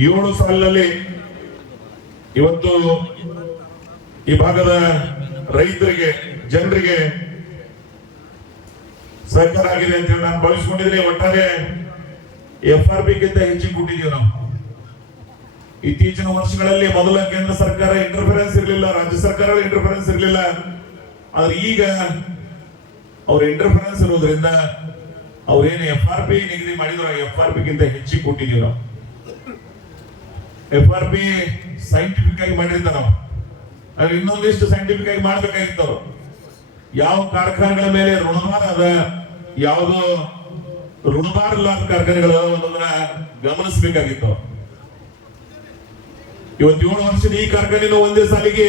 7 ಸಾಲಿನಲ್ಲಿ ಇವತ್ತು ಈ ಭಾಗದ ರೈತರಿಗೆ ಜನರಿಗೆ ಸಹಕಾರ ಆಗಿದೆ ಅಂತ ಹೇಳಿ ನಾನು ಭಾವಿಸ್ಕೊಂಡಿದ್ದೀನಿ. ಒಟ್ಟಾರೆ FRP ಗಿಂತ ಹೆಚ್ಚಿಗೆ ಕೊಟ್ಟಿದ್ದೀವಿ ನಾವು. ಇತ್ತೀಚಿನ ವರ್ಷಗಳಲ್ಲಿ ಮೊದಲ ಕೇಂದ್ರ ಸರ್ಕಾರ ಇಂಟರ್ಫರೆನ್ಸ್ ಇರಲಿಲ್ಲ, ರಾಜ್ಯ ಸರ್ಕಾರ ಇಂಟರ್ಫರೆನ್ಸ್ ಇರಲಿಲ್ಲ. ಆದ್ರೆ ಈಗ ಅವ್ರ ಇಂಟರ್ಫರೆನ್ಸ್ ಇರೋದ್ರಿಂದ ಅವ್ರೇನು FRP ನಿಗದಿ ಮಾಡಿದ್ರು FRP ಗಿಂತ ಹೆಚ್ಚಿಗೆ ಕೊಟ್ಟಿದ್ದೀವಿ ನಾವು. FRP ಸೈಂಟಿಫಿಕ್ ಆಗಿ ಮಾಡಿರ್ತಾರ ನಾವು. ಅದ್ರ ಇನ್ನೊಂದಿಷ್ಟು ಸೈಂಟಿಫಿಕ್ ಆಗಿ ಮಾಡ್ಬೇಕಾಗಿತ್ತು. ಯಾವ ಕಾರ್ಖಾನೆಗಳ ಮೇಲೆ ಋಣಭಾರ ಅದ, ಯಾವುದು ಋಣಭಾರ ಇಲ್ಲದ ಕಾರ್ಖಾನೆಗಳು ಅನ್ನೋದನ್ನ ಗಮನಿಸಬೇಕಾಗಿತ್ತು. ಇವತ್ತು 7 ವರ್ಷದ ಈ ಕಾರ್ಖಾನೆನೂ ಒಂದೇ ಸಾಲಿಗೆ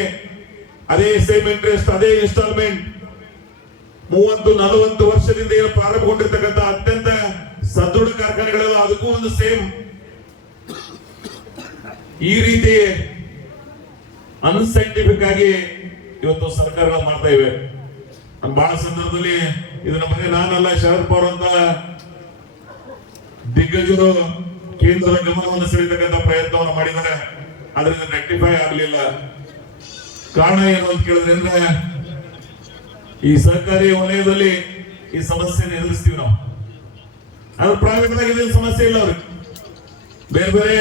ಅದೇ ಸೇಮ್ ಇಂಟ್ರೆಸ್ಟ್, ಅದೇ ಇನ್ಸ್ಟಾಲ್ಮೆಂಟ್ 30-40 ವರ್ಷದಿಂದ ಏನು ಪ್ರಾರಂಭಗೊಂಡಿರ್ತಕ್ಕಂಥ ಅತ್ಯಂತ ಸದೃಢ ಕಾರ್ಖಾನೆಗಳೆಲ್ಲ ಅದಕ್ಕೂ ಒಂದು ಸೇಮ್ ಈ ರೀತಿ ಅನ್ಸೈಂಟಿಫಿಕ್ ಆಗಿ ಇವತ್ತು ಸರ್ಕಾರಗಳು ಮಾಡ್ತಾ ಇವೆ. ಬಹಳ ಸಂದರ್ಭದಲ್ಲಿ ಇದನ್ನ ಬರೀ ನಾನಲ್ಲ, ಶರದ್ ಪವಾರ್ ಅಂತ ದಿಗ್ಗಜರು ಕೇಂದ್ರದ ಗಮನವನ್ನು ಸೆಳೆಯತಕ್ಕಂಥ ಪ್ರಯತ್ನವನ್ನು ಮಾಡಿದ್ದಾರೆ. ಅದರಿಂದ ರೆಕ್ಟಿಫೈ ಆಗಲಿಲ್ಲ. ಕಾರಣ ಏನು ಅಂತ ಕೇಳಿದ್ರೆ ಈ ಸರ್ಕಾರಿ ವಲಯದಲ್ಲಿ ಈ ಸಮಸ್ಯೆಯನ್ನು ಎದುರಿಸ್ತೀವಿ ನಾವು. ಅದು ಪ್ರೈವೇಟ್ ಆಗಿದೆ ಸಮಸ್ಯೆ ಇಲ್ಲ. ಅವ್ರಿಗೆ ಬೇರೆ ಬೇರೆ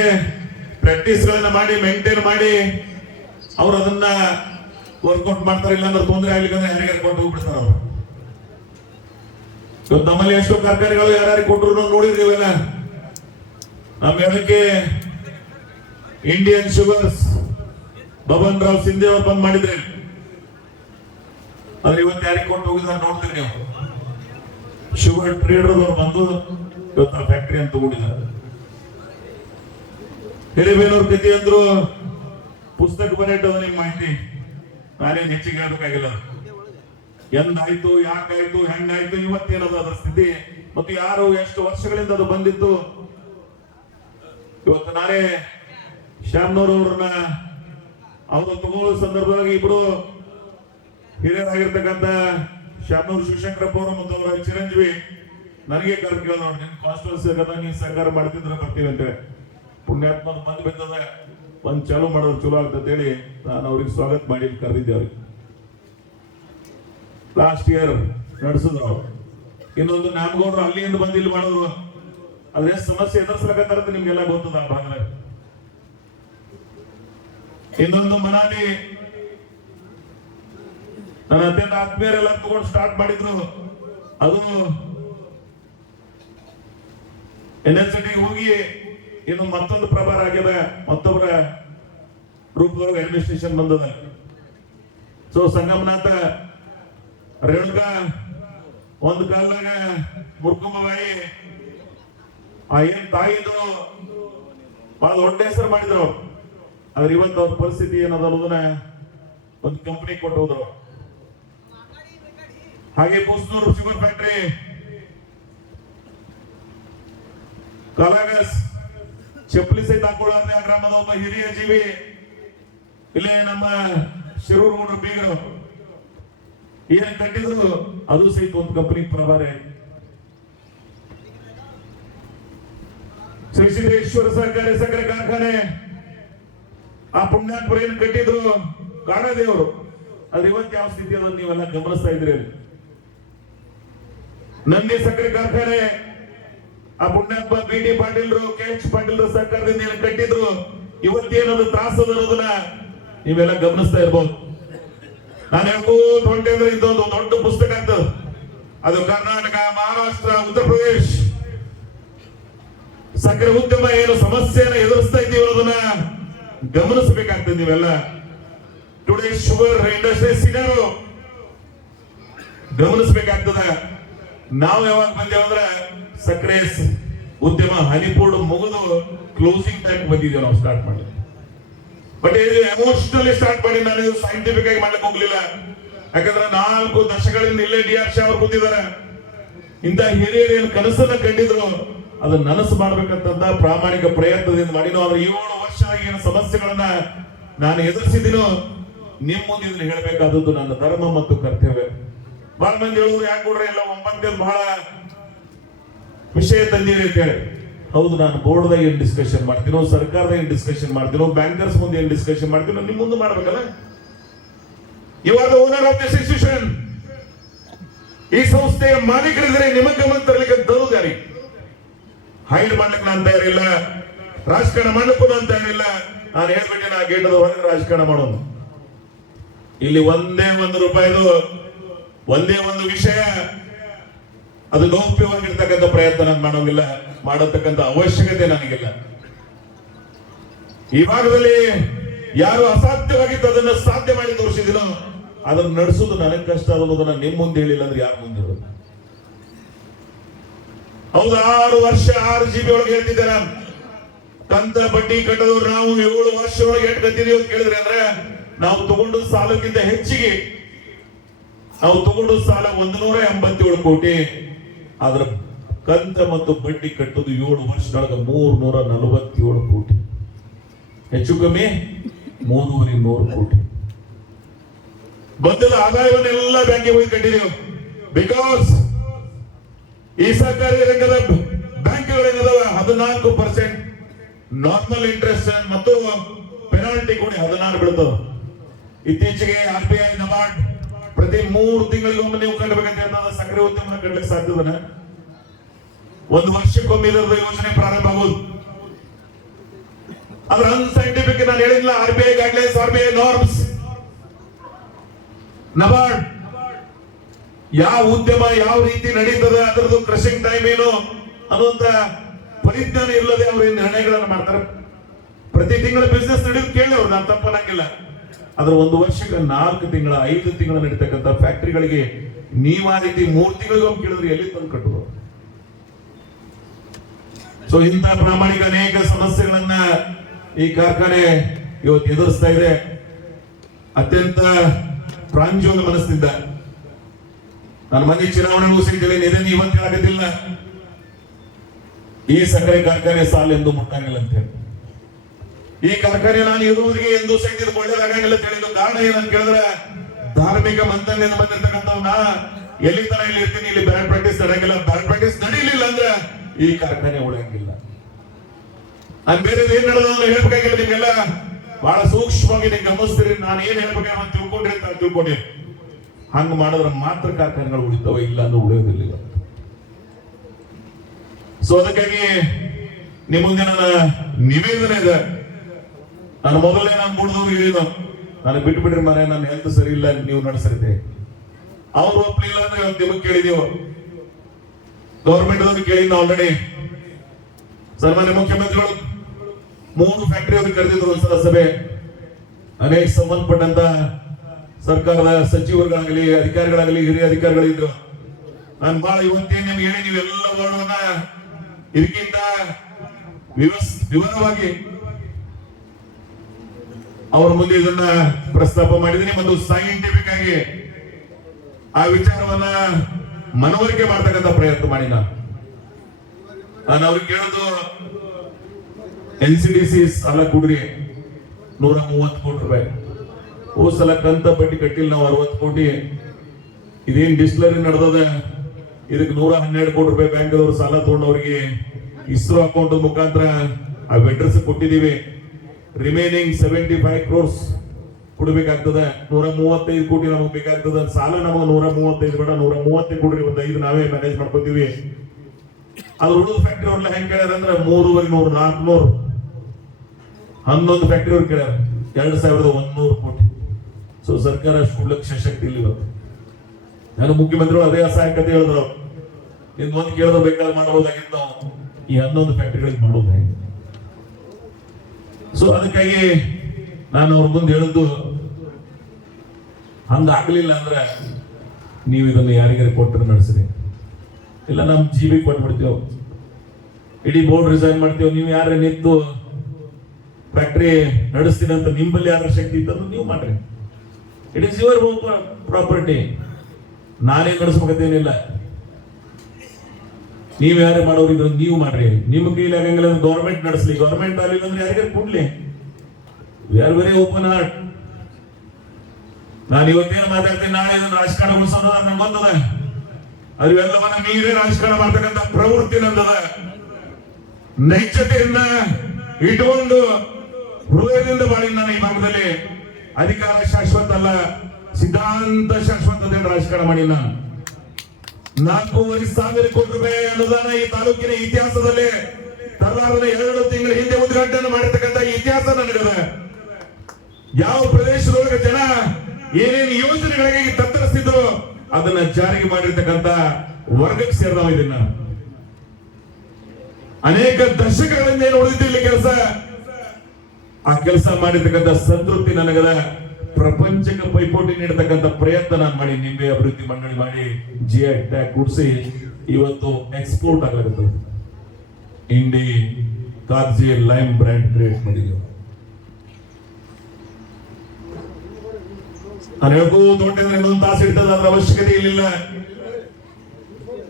ಪ್ರಾಕ್ಟೀಸ್ ಗಳನ್ನ ಮಾಡಿ ಮೇಂಟೈನ್ ಮಾಡಿ ಅವ್ರು ಅದನ್ನ ವರ್ಕೌಟ್ ಮಾಡ್ತಾರೆ. ಇಲ್ಲ ಅಂದ್ರೆ ತೊಂದರೆ ಆಗ್ಲಿಕ್ಕೆ ಯಾರಿಗೆ ಕೊಟ್ಟು ಹೋಗ್ಬಿಡ್ತಾರೆ ಅವರು. ಇವತ್ತು ನಮ್ಮಲ್ಲಿ ಎಷ್ಟೋ ಕಾರ್ಖಾನೆಗಳು ಯಾರ್ಯಾರಿಗೆ ಕೊಟ್ಟರು ನೋಡಿದ್ದೀವಲ್ಲ. ನಮ್ಮ ಹೇಳಕ್ಕೆ ಇಂಡಿಯನ್ ಶುಗರ್ಸ್ ಬಬನ್ ರಾವ್ ಸಿಂಧೆ ಅವ್ರು ಬಂದ್ ಮಾಡಿದ್ರೆ, ಆದ್ರೆ ಇವತ್ತು ಯಾರಿಗೆ ಕೊಟ್ಟು ಹೋಗಿದ್ರೆ ನೋಡ್ತೀರಿ ನೀವು. ಶುಗರ್ ಟ್ರೇಡರ್ ಅವ್ರು ಬಂದು ಇವತ್ತು ಆ ಫ್ಯಾಕ್ಟರಿ ಅಂತ ತಗೊಂಡಿದ್ದಾರೆ. ಹಿರೇಬೇನವ್ರ ಕಥೆ ಅಂದ್ರು ಪುಸ್ತಕ ಬರೆಯಿಟ್ಟದ ನಿಮ್ ಮಾಹಿತಿ, ನಾನೇನು ಹೆಚ್ಚಿಗೆ ಹೇಳ್ಬೇಕಾಗಿಲ್ಲ. ಎಂದಾಯ್ತು, ಯಾಕಾಯ್ತು, ಹೆಂಗಾಯ್ತು, ಇವತ್ತೇನದ ಅದರ ಸ್ಥಿತಿ ಮತ್ತು ಯಾರು ಎಷ್ಟು ವರ್ಷಗಳಿಂದ ಅದು ಬಂದಿತ್ತು. ಇವತ್ತು ನಾನೇ ಶ್ಯಾಮ್ನವ್ರವ್ರನ್ನ ಅವರು ತಗೊಳ್ಳೋ ಸಂದರ್ಭದಲ್ಲಿ ಇಬ್ರು ಹಿರಿಯರಾಗಿರ್ತಕ್ಕಂಥ ಶ್ಯಾಮ್ನವ್ರು ಶಿವಶಂಕರಪ್ಪ ಅವರು ಮತ್ತು ಅವರ ಚಿರಂಜೀವಿ ನನಗೆ ಕರ್ಕ ನೋಡಿ, ನಿನ್ ಕಾನ್ಸ್ಟಿಟ್ಯೂನ್ಸಿ ನೀನ್ ಸರ್ಕಾರ ಮಾಡ್ತಿದ್ರೆ ಬರ್ತೀವಿ ಅಂತ. ಪುಣ್ಯಾತ್ಮ ಬಂದ್ ಬಿದ್ದದ, ಒಂದ್ ಚಾಲು ಮಾಡೋದು ಚಲೋ ಆಗ್ತದೆ ಹೇಳಿ ನಾನು ಅವ್ರಿಗೆ ಸ್ವಾಗತ ಮಾಡಿ ಕರೆದಿದ್ದೆ. ಅವ್ರಿಗೆ ಲಾಸ್ಟ್ ಇಯರ್ ನಡೆಸಿದ್ರು ಅವ್ರು. ಇನ್ನೊಂದು ನಾಮಗೌಡರು ಅಲ್ಲಿಂದ ಬಂದು ಇಲ್ಲಿ ಮಾಡಿದ್ರು. ಅದೇ ಸಮಸ್ಯೆ ಎದುರಿಸಲಕತ್ತಾರ ನಿಮ್ಗೆಲ್ಲ ಗೊತ್ತದ ಆ ಭಾಗದಲ್ಲಿ. ಇನ್ನೊಂದು ಮನಾಲಿ ನನ್ನ ಅತ್ಯಂತ ಆತ್ಮೀಯರೆಲ್ಲ ತಗೊಂಡು ಸ್ಟಾರ್ಟ್ ಮಾಡಿದ್ರು. ಅದು NLCT ಹೋಗಿ ಇನ್ನು ಮತ್ತೊಂದು ಪ್ರಭಾರ ಆಗ್ಯದ, ಮತ್ತೊಬ್ಬರ ರೂಪದೊಳಗೆ ಅಡ್ಮಿನಿಸ್ಟ್ರೇಷನ್ ಬಂದದ. ಸೊ ಸಂಗಮನಾಥ ರೇಣುಕಾ ಒಂದು ಕಾಲದಾಗ ಮುರ್ಕುಂಬಾಯಿ ಆ ಏನ್ ತಾಯಿದು ಬಹಳ ದೊಡ್ಡ ಹೆಸರು ಮಾಡಿದ್ರು. ಆದ್ರೆ ಇವತ್ತು ಅವ್ರ ಪರಿಸ್ಥಿತಿ ಏನದ ಅನ್ನೋದನ್ನ ಒಂದು ಕಂಪನಿ ಕೊಟ್ಟು ಹೋದ್ರು. ಹಾಗೆ ಬೂಸ್ನೂರು ಶುಗರ್ ಫ್ಯಾಕ್ಟರಿ, ಕಲಾಗಸ್ ಚಪ್ಪಲಿ ಸಹಿತ ಹಾಕೊಳ್ಳಾರ್ದೆ ಆ ಗ್ರಾಮದ ಒಬ್ಬ ಹಿರಿಯ ಜೀವಿ ಇಲ್ಲೇ ನಮ್ಮ ಶಿರೂರು ಬೀಗರು ಏನ್ ಕಟ್ಟಿದ್ರು ಅದು ಸಹಿತ ಒಂದು ಕಂಪನಿ ಪ್ರಭಾರ. ಶ್ರೀ ಸಿದ್ದೇಶ್ವರ ಸಹಕಾರಿ ಸಕ್ಕರೆ ಕಾರ್ಖಾನೆ ಆ ಪುಣ್ಯಾತ್ಮರು ಏನ್ ಕಟ್ಟಿದ್ರು ಕಾಣದೇವರು, ಅದ್ರ ಇವತ್ತು ಯಾವ ಸ್ಥಿತಿ ಅದನ್ನು ನೀವೆಲ್ಲ ಗಮನಿಸ್ತಾ ಇದ್ರಿ. ನಂದಿ ಸಕ್ಕರೆ ಕಾರ್ಖಾನೆ ಆ ಪುಣ್ಯಾತ್ಮ BD ಪಾಟೀಲ್ರು KH ಪಾಟೀಲ್ರು ಸರ್ಕಾರದಿಂದ ಏನು ಕಟ್ಟಿದ್ರು ಇವತ್ತೇನದು ತ್ರಾಸದ ಅನ್ನೋದನ್ನ ನೀವೆಲ್ಲ ಗಮನಿಸ್ತಾ ಇರ್ಬೋದು. ನಾನು ಹೇಳ್ಬೋದು ಹೊಂಟಿದ್ರೆ ಇದೊಂದು ದೊಡ್ಡ ಪುಸ್ತಕ ಆಗ್ತದೆ. ಅದು ಕರ್ನಾಟಕ, ಮಹಾರಾಷ್ಟ್ರ, ಉತ್ತರ ಪ್ರದೇಶ ಸಕ್ಕರೆ ಉದ್ಯಮ ಏನು ಸಮಸ್ಯೆಯನ್ನು ಎದುರಿಸ್ತಾ ಇದ್ದೀವಿ ಅನ್ನೋದನ್ನ ಗಮನಿಸಬೇಕಾಗ್ತದೆ ನೀವೆಲ್ಲ. ಟುಡೇ ಶುಗರ್ ಇಂಡಸ್ಟ್ರಿ ಸಿನಾರೋ ಗಮನಿಸಬೇಕಾಗ್ತದೆ. ನಾವು ಯಾವಾಗ ಬಂದೇವ ಅಂದ್ರೆ ಸಕ್ಕರೆ ಉದ್ಯಮ ಹನಿಪೋರ್ಡ್ ಮುಗಿದು ಕ್ಲೋಸಿಂಗ್ ಟೈಮ್ ಬಂದಿದ್ದೇವೆ ನಾವು ಸ್ಟಾರ್ಟ್ ಮಾಡಿ. ಬಟ್ ಇದು ಎಮೋಷನಲಿ ಸ್ಟಾರ್ಟ್ ಮಾಡಿ, ನಾನು ಇದು ಸೈಂಟಿಫಿಕ್ ಆಗಿ ಮಾಡ್ಲಿಕ್ಕೆ ಹೋಗ್ಲಿಲ್ಲ. ಯಾಕಂದ್ರೆ 4 ದಶಕಗಳಿಂದ ಇಲ್ಲೇ DR ಶಾ ಅವರು ಕೂತಿದ್ದಾರೆ. ಇಂಥ ಹಿರಿಯರು ಏನು ಕನಸನ್ನ ಕಂಡಿದ್ರು ಅದನ್ನ ನನಸು ಮಾಡ್ಬೇಕಂತ ಪ್ರಾಮಾಣಿಕ ಪ್ರಯತ್ನದಿಂದ ಮಾಡಿನೋ. ಆದ್ರೆ 7 ವರ್ಷ ಏನು ಸಮಸ್ಯೆಗಳನ್ನ ನಾನು ಎದುರಿಸಿದ್ದೀನೋ ನಿಮ್ ಮುಂದೆ ಇದನ್ನ ಹೇಳ್ಬೇಕಾದದ್ದು ನನ್ನ ಧರ್ಮ ಮತ್ತು ಕರ್ತವ್ಯ. ಬಹಳ ಮಂದಿ ಹೇಳುದು ಯಾಕೆ ಕೊಡ್ರೆ ಎಲ್ಲ 9 ಬಹಳ ವಿಷಯ ತಂದಿರಿ ಅಂತ ಹೇಳಿ. ಹೌದು, ನಾನು ಬೋರ್ಡ್ದಾಗ ಏನ್ ಡಿಸ್ಕಷನ್ ಮಾಡ್ತೀನೋ, ಸರ್ಕಾರದ ಏನ್ ಡಿಸ್ಕಷನ್ ಮಾಡ್ತೀನೋ, ಬ್ಯಾಂಕರ್ಸ್ ಮುಂದೆ ಏನ್ ಡಿಸ್ಕಷನ್ ಮಾಡ್ತೀನೋ, ನಿಮ್ ಮುಂದೆ ಮಾಡ್ಬೇಕಲ್ಲ. You are the owner of this institution. ಈ ಸಂಸ್ಥೆಯ ಮಾಲೀಕರಿದ್ರೆ ನಿಮ್ಮ ಗಮನ ತರಲಿಕ್ಕೆ ದೌರ್ದಾರಿ. ಹೈಡ್ ಮಾಡ್ಲಿಕ್ಕೆ ನಾನು ತಯಾರಿಲ್ಲ, ರಾಜಕಾರಣ ಮಾಡ್ಲಿಕ್ಕೂ ನಾನು ತಯಾರಿಲ್ಲ. ನಾನು ಹೇಳ್ಬಿಟ್ಟೆ, ನಾ ಗೇಟದ ಹೊರಗೆ ರಾಜಕಾರಣ ಮಾಡೋದು. ಇಲ್ಲಿ ಒಂದೇ ಒಂದು ರೂಪಾಯಿದು ಒಂದೇ ಒಂದು ವಿಷಯ ಅದು ಗೌಪ್ಯವಾಗಿರ್ತಕ್ಕಂಥ ಪ್ರಯತ್ನ ನಾನು ಮಾಡೋಂಗಿಲ್ಲ, ಮಾಡತಕ್ಕಂಥ ಅವಶ್ಯಕತೆ ನನಗಿಲ್ಲ. ಈ ಭಾಗದಲ್ಲಿ ಯಾರು ಅಸಾಧ್ಯವಾಗಿತ್ತು ಅದನ್ನ ಸಾಧ್ಯ ಮಾಡಿ ತೋರಿಸಿದಿನೋ ಅದನ್ನು ನಡೆಸೋದು ನನಗೆ ಕಷ್ಟ ಅನ್ನೋದನ್ನ ನಿಮ್ಮ ಮುಂದೆ ಹೇಳಿಲ್ಲ ಅಂದ್ರೆ ಯಾರು ಮುಂದೆ ಹೇಳೋದು? ಹೌದು, 6 ವರ್ಷ 6 GB ಒಳಗೆ ಹೇಳ್ತಿದ್ದೆ ನಾನು. ಕಂತ ಬಡ್ಡಿ ಕಟ್ಟದವ್ರು ನಾವು 7 ವರ್ಷ ಒಳಗೆ ಎಷ್ಟು ಕಟ್ಟಿದೀವಿ ಅಂತ ಕೇಳಿದ್ರೆ ಅಂದ್ರೆ ನಾವು ತಗೊಂಡು ಸಾಲಕ್ಕಿಂತ ಹೆಚ್ಚಿಗೆ ನಾವು ತಗೊಂಡು ಸಾಲ 187 ಕೋಟಿ. ಆದ್ರ ಕಂತ ಮತ್ತು ಬಡ್ಡಿ ಕಟ್ಟೋದು 7 ವರ್ಷದೊಳಗೆ 347 ಕೋಟಿ, ಹೆಚ್ಚು ಕಮ್ಮಿ 3,100 ಕೋಟಿ. ಬಂದದ ಆದಾಯವನ್ನೆಲ್ಲ ಬ್ಯಾಂಕಿಗೆ ಹೋಗಿ ಕಟ್ಟಿದೆವು. ಬಿಕಾಸ್ ಈ ಸರ್ಕಾರಿ ರಂಗದ ಬ್ಯಾಂಕ್ಗಳೇನದಾವ 14% ನಾರ್ಮಲ್ ಇಂಟ್ರೆಸ್ಟ್ ಮತ್ತು ಪೆನಾಲ್ಟಿ ಕೂಡ 16 ಬೀಳ್ತದ. ಇತ್ತೀಚೆಗೆ RBI ನಬಾರ್ಡ್ ಪ್ರತಿ 3 ತಿಂಗಳಿಗೊಮ್ಮೆ ನೀವು ಕಟ್ಟಬೇಕಂತ ಹೇಳಿದ ಸಕ್ಕರೆ ಉದ್ಯಮ ಕಟ್ಟಲಿಕ್ಕೆ ಸಾಧ್ಯದನ? 1 ವರ್ಷಕ್ಕೊಮ್ಮೆ ಇದರ ಯೋಜನೆ ಪ್ರಾರಂಭ ಆಗೋದು. ಅದ್ರ ಅನ್ಸೈಂಟಿಫಿಕ್ ನಾನು ಹೇಳಿಲ್ಲ. RBI guidelines, RBI norms, NABARD ಯಾವ ಉದ್ಯಮ ಯಾವ ರೀತಿ ನಡೀತದೆ, ಅದರದ್ದು ಕ್ರಶಿಂಗ್ ಟೈಮ್ ಏನು ಅನ್ನುವಂತ ಪರಿಜ್ಞಾನ ಇಲ್ಲದೆ ಅವರು ನಿರ್ಣಯಗಳನ್ನು ಮಾಡ್ತಾರೆ. ಪ್ರತಿ ತಿಂಗಳ ಬಿಸ್ನೆಸ್ ನಡೆಯೋದು ಕೇಳಿ ಅವ್ರು, ನಾನು ತಪ್ಪನ್ನಂಗಿಲ್ಲ. ಆದ್ರೆ 1 ವರ್ಷಕ್ಕೆ 4 ತಿಂಗಳ 5 ತಿಂಗಳ ನಡೀತಕ್ಕಂಥ ಫ್ಯಾಕ್ಟರಿಗಳಿಗೆ ನೀವು ಆ ರೀತಿ 3 ತಿಂಗಳಿಗೊಮ್ಮೆ ಕೇಳಿದ್ರೆ ಎಲ್ಲಿ ತಂದು ಕಟ್ಟುವ? ಸೊ ಇಂಥ ಪ್ರಾಮಾಣಿಕ ಅನೇಕ ಸಮಸ್ಯೆಗಳನ್ನ ಈ ಕಾರ್ಖಾನೆ ಇವತ್ತು ಎದುರಿಸ್ತಾ ಇದೆ. ಅತ್ಯಂತ ಪ್ರಾಂಜೋಲ ಮನಸ್ಸಿಂದ ನಾನು ಮನೆ ಚುನಾವಣೆ ಮುಗಿಸಿದ್ದೇನೆ, ಇದನ್ನು ಇವತ್ತು ಹೇಳೋದಿಲ್ಲ. ಈ ಸಕ್ಕರೆ ಕಾರ್ಖಾನೆ ಸಾಲ ಎಂದು ಮುಟ್ಟಂಗಿಲ್ಲ ಅಂತ ಹೇಳಿ, ಈ ಕಾರ್ಖಾನೆ ನಾನು ಇರುವುದಕ್ಕೆ ಎಂದು ಸಹಿತ ಒಳ್ಳೇದಾಗಂಗಿಲ್ಲ ಅಂತ ಹೇಳಿದ್ದು ಕಾರಣ ಏನಂತ ಕೇಳಿದ್ರೆ, ಧಾರ್ಮಿಕ ಮಂಥನದಿಂದ ಬಂದಿರ್ತಕ್ಕಂಥವ್ನ ಎಲ್ಲಿ ತರ ಇಲ್ಲಿ ಇರ್ತೀನಿ, ಇಲ್ಲಿ ಬ್ಯಾಡ್ ಪ್ರಾಕ್ಟೀಸ್ ನಡೆಯಂಗಿಲ್ಲ. ಬ್ಯಾಡ್ ಪ್ರಾಕ್ಟೀಸ್ ನಡೀಲಿಲ್ಲ ಅಂದ್ರೆ ಈ ಕಾರ್ಖಾನೆ ಉಳಿಯಂಗಿಲ್ಲ. ನಾನು ಬೇರೆ ಏನ್ ನಡೆದ ಹೇಳ್ಬೇಕಾಗಿಲ್ಲ. ನಿಮ್ಗೆಲ್ಲ ಬಹಳ ಸೂಕ್ಷ್ಮವಾಗಿ ನೀವು ಗಮನಿಸ್ತೀರಿ. ನಾನು ಏನ್ ಹೇಳ್ಬೇಕಾಗ ತಿಳ್ಕೊಂಡ್ರಿ ಅಂತ ತಿಳ್ಕೊಂಡಿ. ಹಂಗ ಮಾಡಿದ್ರೆ ಮಾತ್ರ ಕಾರ್ಖಾನೆಗಳು ಉಳಿತಾವ, ಇಲ್ಲ ಅಂದ್ರೆ ಉಳಿಯೋದಿಲ್ಲ. ಸೊ ಅದಕ್ಕಾಗಿ ನಿಮ್ಮ ಮುಂದೆ ನನ್ನ ನಿವೇದನೆ ಇದೆ. ನಾನು ಮೊದಲೇ ನಾನು ಮೂಡಿದವ್ರು ಹೇಳಿದ, ನನಗೆ ಬಿಟ್ಟು ಬಿಡ್ರಿ ಮನೆ, ನನ್ನ ಹೆಲ್ತ್ ಸರಿ ಇಲ್ಲ, ನೀವು ನಡೆಸಿರ್ತೀವಿ. ಅವ್ರು ಒಪ್ಪಲಿಲ್ಲ ಅಂದ್ರೆ ನಿಮಗೆ ಕೇಳಿದೀವಿ, ಗೌರ್ಮೆಂಟ್ ಅವ್ರಿಗೆ ಕೇಳಿದ್ನ ಆಲ್ರೆಡಿ. ಸನ್ಮಾನ್ಯ ಮುಖ್ಯಮಂತ್ರಿಗಳು 3 ಫ್ಯಾಕ್ಟರಿ ಅವ್ರಿಗೆ ಕರೆದಿದ್ರು ಒಂದ್ಸಲ ಸಭೆ. ಅನೇಕ ಸಂಬಂಧಪಟ್ಟಂತ ಸರ್ಕಾರದ ಸಚಿವರುಗಳಾಗಲಿ, ಅಧಿಕಾರಿಗಳಾಗಲಿ, ಹಿರಿಯ ಅಧಿಕಾರಿಗಳಿದ್ರು. ನಾನು ಬಹಳ ಇವತ್ತೇನು ನಿಮ್ಗೆ ಹೇಳಿ ನೀವೆಲ್ಲ ವರ್ಣವನ್ನ ಇದಕ್ಕಿಂತ ವಿವರವಾಗಿ ಅವರ ಮುಂದೆ ಇದನ್ನ ಪ್ರಸ್ತಾಪ ಮಾಡಿದ್ದೀನಿ ಮತ್ತು ಸೈಂಟಿಫಿಕ್ ಆಗಿ ಆ ವಿಚಾರವನ್ನ ಮನವರಿಕೆ ಮಾಡ್ತಕ್ಕಂಥ ಪ್ರಯತ್ನ ಮಾಡಿ. ನಾನು ಅವ್ರಿಗೆ ಕೇಳೋದು, NCDC ಸಾಲ ಕೊಡ್ರಿ 130 ಕೋಟಿ ರೂಪಾಯಿ. ಹೋದ ಸಲ ಕಂತ ಬಡ್ಡಿ ಕಟ್ಟಿಲ್ಲ ನಾವು 60 ಕೋಟಿ. ಇದೇನ್ ಡಿಸ್ಲರಿ ನಡೆದದ, ಇದಕ್ಕೆ 112 ಕೋಟಿ ರೂಪಾಯಿ ಬ್ಯಾಂಕ್ದವರು ಸಾಲ ತಗೊಂಡವ್ರಿಗೆ ಇಸ್ರೋ ಅಕೌಂಟ್ ಮುಖಾಂತರ ಆ ವೆಂಡರ್ಸ್ ಕೊಟ್ಟಿದ್ದೀವಿ. ರಿಮೈನಿಂಗ್ 75 crores ಕೊಡ್ಬೇಕಾಗ್ತದೆ. 135 ಕೋಟಿ ನಮಗೆ ಬೇಕಾಗ್ತದೆ. ಸಾಲ ನಮಗೆ 135 ಬೇಡ, 130 ಕೊಡ್ರಿ, ಒಂದು 5 ನಾವೇ ಮ್ಯಾನೇಜ್ ಮಾಡ್ಕೋತೀವಿ. ಅದು ಉಳಿದ ಫ್ಯಾಕ್ಟರಿ ಅವ್ರಲ್ಲ ಹೆಂಗ್ ಕೇಳ್ಯಾರ ಅಂದ್ರೆ 3,400, 400, 11 ಫ್ಯಾಕ್ಟರಿ ಅವ್ರು ಕೇಳ್ಯಾರ 2,100 ಕೋಟಿ. ಸೊ ಸರ್ಕಾರ ಅಷ್ಟು ಕೊಡ್ಲಿಕ್ಕೆ ಸಶಕ್ತಿ ಇಲ್ಲ ಇವತ್ತು. ನಾನು ಮುಖ್ಯಮಂತ್ರಿಗಳು ಅದೇ ಅಸಹಾಯಕತೆ ಹೇಳಿದ್ರು. ನಿಮ್ಗೆ ಒಂದು ಕೇಳಿದ್ರೆ ಬೇಕಾದ್ರೆ ಮಾಡಬಹುದಾಗಿತ್ತು, ನಾವು ಈ 11 ಫ್ಯಾಕ್ಟರಿಗಳಿಗೆ ಮಾಡೋದು ಹೆಂಗೆ? ಸೊ ಅದಕ್ಕಾಗಿ ನಾನು ಅವ್ರ ಮುಂದೆ ಹೇಳಿದ್ದು, ಹಂಗಾಗ್ಲಿಲ್ಲ ಅಂದ್ರೆ ನೀವು ಇದನ್ನು ಯಾರಿಗಾರು ಕೊಟ್ಟರೆ ನಡೆಸ್ರಿ, ಇಲ್ಲ ನಮ್ಮ GB ಕೊಟ್ಬಿಡ್ತೇವೆ, ಇಡೀ ಬೋರ್ಡ್ ರಿಸೈನ್ ಮಾಡ್ತೇವೆ. ನೀವು ಯಾರೇ ನಿಂತು ಫ್ಯಾಕ್ಟರಿ ನಡೆಸ್ತೀನಿ ಅಂತ ನಿಮ್ಮಲ್ಲಿ ಯಾರ ಶಕ್ತಿ ಇತ್ತಂದ್ರೆ ನೀವು ಮಾಡ್ರಿ. It is your property. ನಾನೇ ನಡೆಸ್ಬೇಕಂತೇನಿಲ್ಲ. ನೀವು ಯಾರೇ ಮಾಡೋರು ನೀವು ಮಾಡ್ರಿ. ನಿಮ್ಮ ಕೈಲಿ ಆಗಂಗಿಲ್ಲ ಅಂದ್ರೆ ಗೌರ್ಮೆಂಟ್ ನಡೆಸಲಿ, ಗೌರ್ಮೆಂಟ್ ಆಗಲಿಲ್ಲ ಅಂದ್ರೆ ಯಾರಿಗಾರು ಕೊಡ್ಲಿ. We are very open heart. ನಾನು ಇವತ್ತೇನು ಮಾತಾಡ್ತೀನಿ, ನಾಳೆ ರಾಜಕಾರಣ ಉಳಿಸೋಣ ನಂಗೆ ಬಂದದ. ಅದು ಎಲ್ಲವನ್ನ ನೀವೇ ರಾಜಕಾರಣ ಮಾಡ್ತಕ್ಕಂಥ ಪ್ರವೃತ್ತಿ ನಂದದ. ನೈಜತೆಯನ್ನ ಇಟ್ಟುಕೊಂಡು ಹೃದಯದಿಂದ ಬಾಳಿ ನಾನು ಈ ಭಾಗದಲ್ಲಿ ಅಧಿಕಾರ ಶಾಶ್ವತ ಅಲ್ಲ, ಸಿದ್ಧಾಂತ ಶಾಶ್ವತತೆ ರಾಜಕಾರಣ ಮಾಡಿ ನಾನು 4,500 ಕೋಟಿ ರೂಪಾಯಿ ಅನುದಾನ ಈ ತಾಲೂಕಿನ ಇತಿಹಾಸದಲ್ಲಿ ತರಲಾರದ 2 ತಿಂಗಳ ಹಿಂದೆ ಉದ್ಘಾಟನೆ ಮಾಡಿರ್ತಕ್ಕಂಥ ಇತಿಹಾಸ ನನಗದ. ಯಾವ ಪ್ರದೇಶದೊಳಗೆ ಜನ ಏನೇನು ಯೋಜನೆಗಳಿಗೆ ತತ್ತರಿಸ್ತಿದ್ರು ಅದನ್ನ ಜಾರಿಗೆ ಮಾಡಿರ್ತಕ್ಕಂಥ ವರ್ಗಕ್ಕೆ ಸೇರಿದವ ಇದನ್ನ ಅನೇಕ ದಶಕಗಳಿಂದ ಏನು ಉಳಿದಿಲ್ಲ ಕೆಲಸ. ಆ ಕೆಲಸ ಮಾಡಿರ್ತಕ್ಕಂಥ ಸಂತೃಪ್ತಿ ನನಗದ. ಪ್ರಪಂಚಕ್ಕೆ ಪೈಪೋಟಿ ನೀಡತಕ್ಕಂಥ ಪ್ರಯತ್ನ ನಾನು ಮಾಡಿ ನಿಂಬೆ ಅಭಿವೃದ್ಧಿ ಮಂಡಳಿ ಮಾಡಿ GI ಟ್ಯಾಗ್ ಕೂಡಿಸಿ ಇವತ್ತು ಎಕ್ಸ್ಪೋರ್ಟ್ ಆಗಲಾಗುತ್ತದೆ. ಇಂಡಿ ಕಾಗ್ಜಿ ಲೈಮ್ ಬ್ರ್ಯಾಂಡ್ ಕ್ರಿಯೇಟ್ ಮಾಡಿದ್ವಿ. ನಾನು ಹೇಳ್ಬೋದು ಹೊಂಟಿದ್ರೆ ಇನ್ನೊಂದು ತಾಸು ಇರ್ತದೆ, ಅದರ ಅವಶ್ಯಕತೆ ಇರಲಿಲ್ಲ.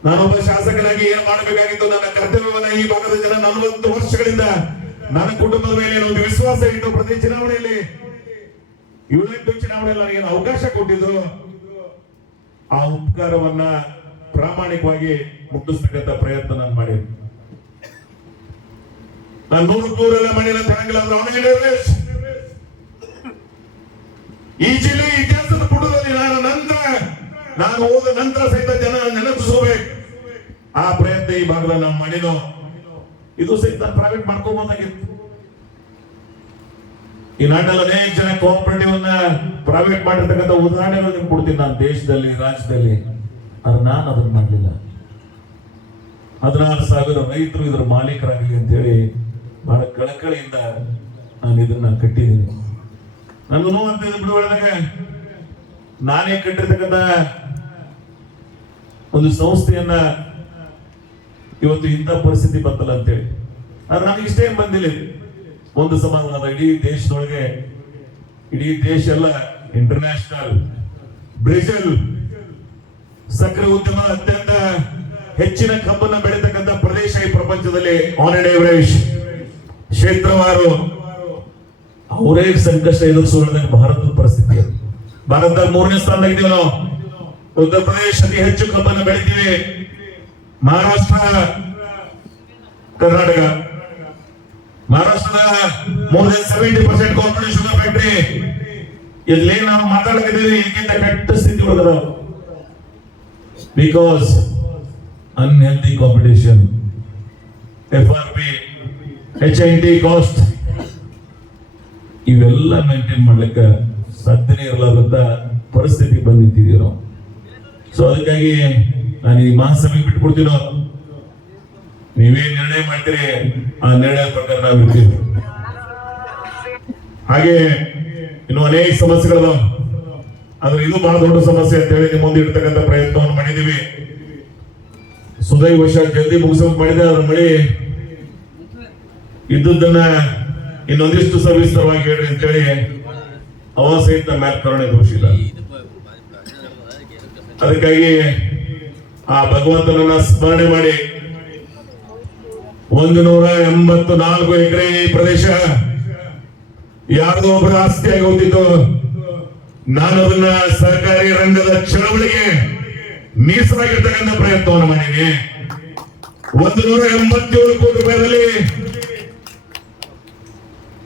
ನಾನೊಬ್ಬ ಶಾಸಕನಾಗಿ ಏನ್ ಮಾಡಬೇಕಾಗಿತ್ತು, ನನ್ನ ಕರ್ತವ್ಯವನ್ನ ಈ ಭಾಗದ ಜನ 40 ವರ್ಷಗಳಿಂದ ನನ್ನ ಕುಟುಂಬದ ಮೇಲೆ ಒಂದು ವಿಶ್ವಾಸ ಇಟ್ಟು ಪ್ರತಿ ಚುನಾವಣೆಯಲ್ಲಿ 7-8 ಚುನಾವಣೆಯಲ್ಲಿ ನನಗೆ ಅವಕಾಶ ಕೊಟ್ಟಿದ್ದು, ಆ ಉಪಕಾರವನ್ನ ಪ್ರಾಮಾಣಿಕವಾಗಿ ಮುಟ್ಟಿಸ್ತಕ್ಕಂಥ ಪ್ರಯತ್ನ ನಾನು ಮಾಡಿದ್ದೆ. ನಾನು 100 ಮಾಡಿಲ್ಲ ಅಂತ ಹೇಳಂಗಿಲ್ಲ. ಈ ಜಿಲ್ಲೆ ಇತಿಹಾಸದ ಪುಟದಲ್ಲಿ ನಾನು ಹೋದ ನಂತರ ಸಹಿತ ಜನ ನೆನಪಿಸಬೇಕು. ಆ ಪ್ರಯತ್ನ ಈ ಭಾಗದಲ್ಲಿ ನಾವು ಮಾಡಿನೋ. ಇದು ಸಹಿತ ಪ್ರೈವೇಟ್ ಮಾಡ್ಕೋಬಹುದಾಗಿತ್ತು. ಈ ನಾಡಲ್ಲಿ ಅನೇಕ ಜನ ಕೋಆಪರೇಟಿವ್ ಅನ್ನ ಪ್ರೈವೇಟ್ ಮಾಡಿರ್ತಕ್ಕಂಥ ಉದಾಹರಣೆಗಳು ನಿಮ್ಗೆ ಕೊಡ್ತೀನಿ ನಾನು ದೇಶದಲ್ಲಿ, ರಾಜ್ಯದಲ್ಲಿ. ಆದ್ರೆ ನಾನು ಅದನ್ನ ಮಾಡಲಿಲ್ಲ. 16,000 ರೈತರು ಇದರ ಮಾಲೀಕರಾಗಲಿ ಅಂತ ಹೇಳಿ ಬಹಳ ಕಳಕಳಿಯಿಂದ ನಾನು ಇದನ್ನ ಕಟ್ಟಿದ್ದೀನಿ. ನನ್ನ ನೋವಂತ ಬಿಡುವಳದಾಗ ನಾನೇ ಕಟ್ಟಿರ್ತಕ್ಕಂಥ ಒಂದು ಸಂಸ್ಥೆಯನ್ನ ಇವತ್ತು ಇಂಥ ಪರಿಸ್ಥಿತಿ ಬಂತಲ್ಲ ಅಂತೇಳಿ. ಆದ್ರೆ ನನಗೆ ಇಷ್ಟೇ ಬಂದಿಲ್ಲ. ಒಂದು ಸಮಾಧಾನದ ಇಡೀ ದೇಶದೊಳಗೆ, ಇಡೀ ದೇಶ ಎಲ್ಲ ಇಂಟರ್ನ್ಯಾಷನಲ್ ಬ್ರೆಜಿಲ್ ಸಕ್ಕರೆ ಉದ್ಯಮ ಅತ್ಯಂತ ಹೆಚ್ಚಿನ ಕಬ್ಬನ್ನು ಬೆಳೀತಕ್ಕಂಥ ಪ್ರದೇಶ ಈ ಪ್ರಪಂಚದಲ್ಲಿ. ಆನ್ ಅಂಡ್ ಎವರೇಜ್ ಕ್ಷೇತ್ರವಾರು ಅವರೇ ಸಂಕಷ್ಟ ಎದುರಿಸುವ ಭಾರತದ ಪರಿಸ್ಥಿತಿ. ಭಾರತದ 3ನೇ ಸ್ಥಾನದಾಗಿದ್ದೀವಿ ನಾವು. ಉತ್ತರ ಪ್ರದೇಶ ಅತಿ ಹೆಚ್ಚು ಕಬ್ಬನ್ನು ಬೆಳಿತೀವಿ. ಮಹಾರಾಷ್ಟ್ರ, ಕರ್ನಾಟಕ. ಮಹಾರಾಷ್ಟ್ರದ more than 70% corporate sugar factory. ಇಲ್ಲಿ ನಾವು ಮಾತಾಡಕತ್ತೀವಿ, ಇದಕ್ಕಿಂತ ಕೆಟ್ಟ ಸ್ಥಿತಿ ಒಳಗದ. Because unhealthy competition, FRP, HIT cost ಇವೆಲ್ಲ ಮೇಂಟೈನ್ ಮಾಡ್ಲಿಕ್ಕೆ ಸಾಧ್ಯನೇ ಇರಲಾರಂತ ಪರಿಸ್ಥಿತಿ ಬಂದಿದ್ದೀವಿ ನಾವು. ಸೊ ಅದಕ್ಕಾಗಿ ನಾನು ಈ ಮಹಾಸಭೆಗೆ ಬಿಟ್ಕೊಡ್ತೀನೋ, ನೀವೇ ನಿರ್ಣಯ ಮಾಡ್ತೀರಿ, ಆ ನಿರ್ಣಯ ಪ್ರಕಾರ ನಾವು ಇರ್ತೀವಿ. ಹಾಗೆ ಇನ್ನು ಅನೇಕ ಸಮಸ್ಯೆಗಳು, ಆದ್ರೆ ಇದು ಬಹಳ ದೊಡ್ಡ ಸಮಸ್ಯೆ ಅಂತ ಹೇಳಿ ನಿಮ್ಮ ಮುಂದೆ ಇಡ್ತಕ್ಕಂಥ ಪ್ರಯತ್ನವನ್ನು ಮಾಡಿದೀವಿ. ಸುದೈವಶ ಜಲ್ದಿ ಮುಗಿಸೋಕೆ ಮಾಡಿದೆ. ಅದ್ರ ಮಳಿ ಇದ್ದದ್ದನ್ನ ಇನ್ನೊಂದಿಷ್ಟು ಸವಿಸ್ತರವಾಗಿ ಹೇಳ್ರಿ ಅಂತೇಳಿ ಅವ ಸಹಿತ ಮ್ಯಾಪ್ ಕರುಣೆ ತೋರಿಸಿಲ್ಲ. ಅದಕ್ಕಾಗಿ ಆ ಭಗವಂತನನ್ನ ಸ್ಮರಣೆ ಮಾಡಿ 184 ಎಕರೆ ಪ್ರದೇಶ ಯಾರ್ದೋ ಒಬ್ಬರ ಆಸ್ತಿಯಾಗಿ ಹೋಗ್ತಿತ್ತು. ನಾನು ಅದನ್ನ ಸರ್ಕಾರಿ ರಂಗದ ಚಳವಳಿಗೆ ಮೀಸಲಾಗಿರ್ತಕ್ಕಂಥ ಪ್ರಯತ್ನವನ್ನು ಮಾಡಿದ್ದೀನಿ. 187 ಕೋಟಿ ರೂಪಾಯಿದಲ್ಲಿ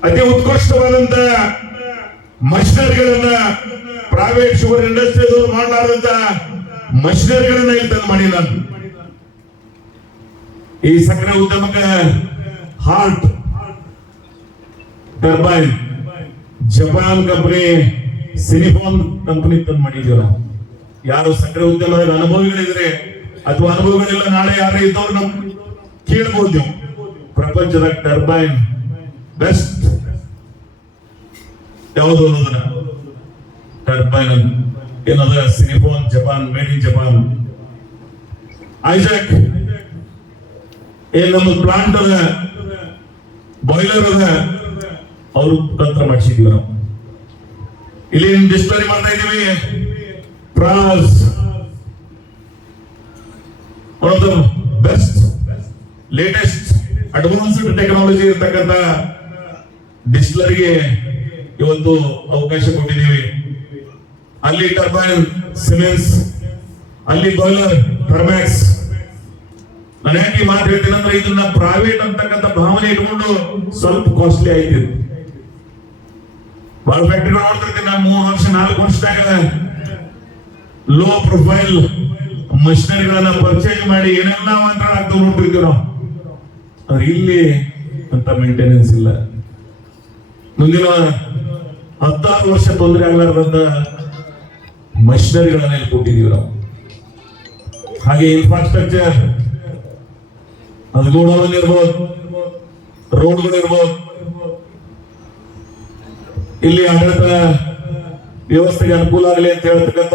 ಅತಿ ಉತ್ಕೃಷ್ಟವಾದಂತ ಮಷಿನರಿಗಳನ್ನ, ಪ್ರೈವೇಟ್ ಶುಗರ್ ಇಂಡಸ್ಟ್ರಿ ಮಾಡಲಾರಂತ ಮಷಿನರಿಗಳನ್ನ ಇಲ್ಲಿ ತಂದು ಮಾಡಿ ನಾನು ಈ ಸಕ್ಕರೆ ಉದ್ಯಮಕ್ಕೆ ಹಾರ್ಟ್ ಟರ್ಬೈನ್ ಜಪಾನ್ ಕಂಪನಿ, ಸಿನಿಫೋನ್ ಕಂಪನಿ ತಂದು ಮಾಡಿದ್ದೀವಿ ನಾವು. ಯಾರು ಸಕ್ಕರೆ ಉದ್ಯಮದ ಅನುಭವಿಗಳಿದ್ರೆ ಅಥವಾ ಅನುಭವಗಳಿಲ್ಲ, ನಾಳೆ ಯಾರೇ ಇದ್ದವ್ರು ನಾವು ಕೇಳಬಹುದು. ನೀವು ಪ್ರಪಂಚದ ಟರ್ಬೈನ್ ಬೆಸ್ಟ್ ಯಾವುದು ಅನ್ನೋದನ್ನ, ಟರ್ಬೈನ್ ಏನದ ಸಿನಿಫೋನ್ Japan, made in Japan. Isaac ಏನ್ ನಮ್ಮ ಪ್ಲಾಂಟ್ ಅದ, ಬಾಯ್ಲರ್ ಅದ, ಅವರು ತಂತ್ರ ಮಾಡಿಸಿದೀವಿ ನಾವು. ಇಲ್ಲಿ ಡಿಸ್ಪ್ಲೇ ಮಾಡ್ತಾ ಇದೀವಿ. Pros one of the best latest advanced technology ಇರತಕ್ಕಂತ ಡಿಸ್ಟಿಲರಿಗೆ ಇವತ್ತು ಅವಕಾಶ ಕೊಟ್ಟಿದ್ದೀವಿ. ಅಲ್ಲಿ ಟರ್ಬೈನ್ ಸಿಮೆನ್ಸ್, ಅಲ್ಲಿ ಬಾಯ್ಲರ್ ಥರ್ಮ್ಯಾಕ್ಸ್. ನಾನು ಯಾಕೆ ಈ ಮಾತು ಹೇಳ್ತೀನಿ ಅಂದ್ರೆ ಇದನ್ನ ಪ್ರೈವೇಟ್ ಅಂತಕ್ಕಂಥ ಭಾವನೆ ಇಟ್ಕೊಂಡು ಸ್ವಲ್ಪ ಕಾಸ್ಟ್ಲಿ ಆಯ್ತು. ಬಹಳ ಫ್ಯಾಕ್ಟರಿಗಳು ನೋಡ್ತಿರ್ತೀನಿ ನಾನು 3 ವರ್ಷ 4 ವರ್ಷದಾಗ ಲೋ ಪ್ರೊಫೈಲ್ ಮಷಿನರಿಗಳನ್ನ ಪರ್ಚೇಸ್ ಮಾಡಿ ಏನೆಲ್ಲ ಮಾತಾಡಾಗ್ತವೆ ನೋಡ್ತಿರ್ತೀವಿ ನಾವು. ಆದ್ರೆ ಇಲ್ಲಿ ಅಂತ ಮೇಂಟೆನೆನ್ಸ್ ಇಲ್ಲ. ಮುಂದಿನ 16 ವರ್ಷ ತೊಂದರೆ ಆಗ್ಲಾರ್ದಂತ ಮಷಿನರಿಗಳನ್ನ ಕೊಟ್ಟಿದೀವಿ ನಾವು. ಹಾಗೆ ಇನ್ಫ್ರಾಸ್ಟ್ರಕ್ಚರ್, ಅದು ಗೋಡೌನ್ ಇರ್ಬೋದು, ರೋಡ್ಗಳಿರ್ಬೋದು, ಇಲ್ಲಿ ಆಡಳಿತ ವ್ಯವಸ್ಥೆಗೆ ಅನುಕೂಲ ಆಗಲಿ ಅಂತ ಹೇಳ್ತಕ್ಕಂಥ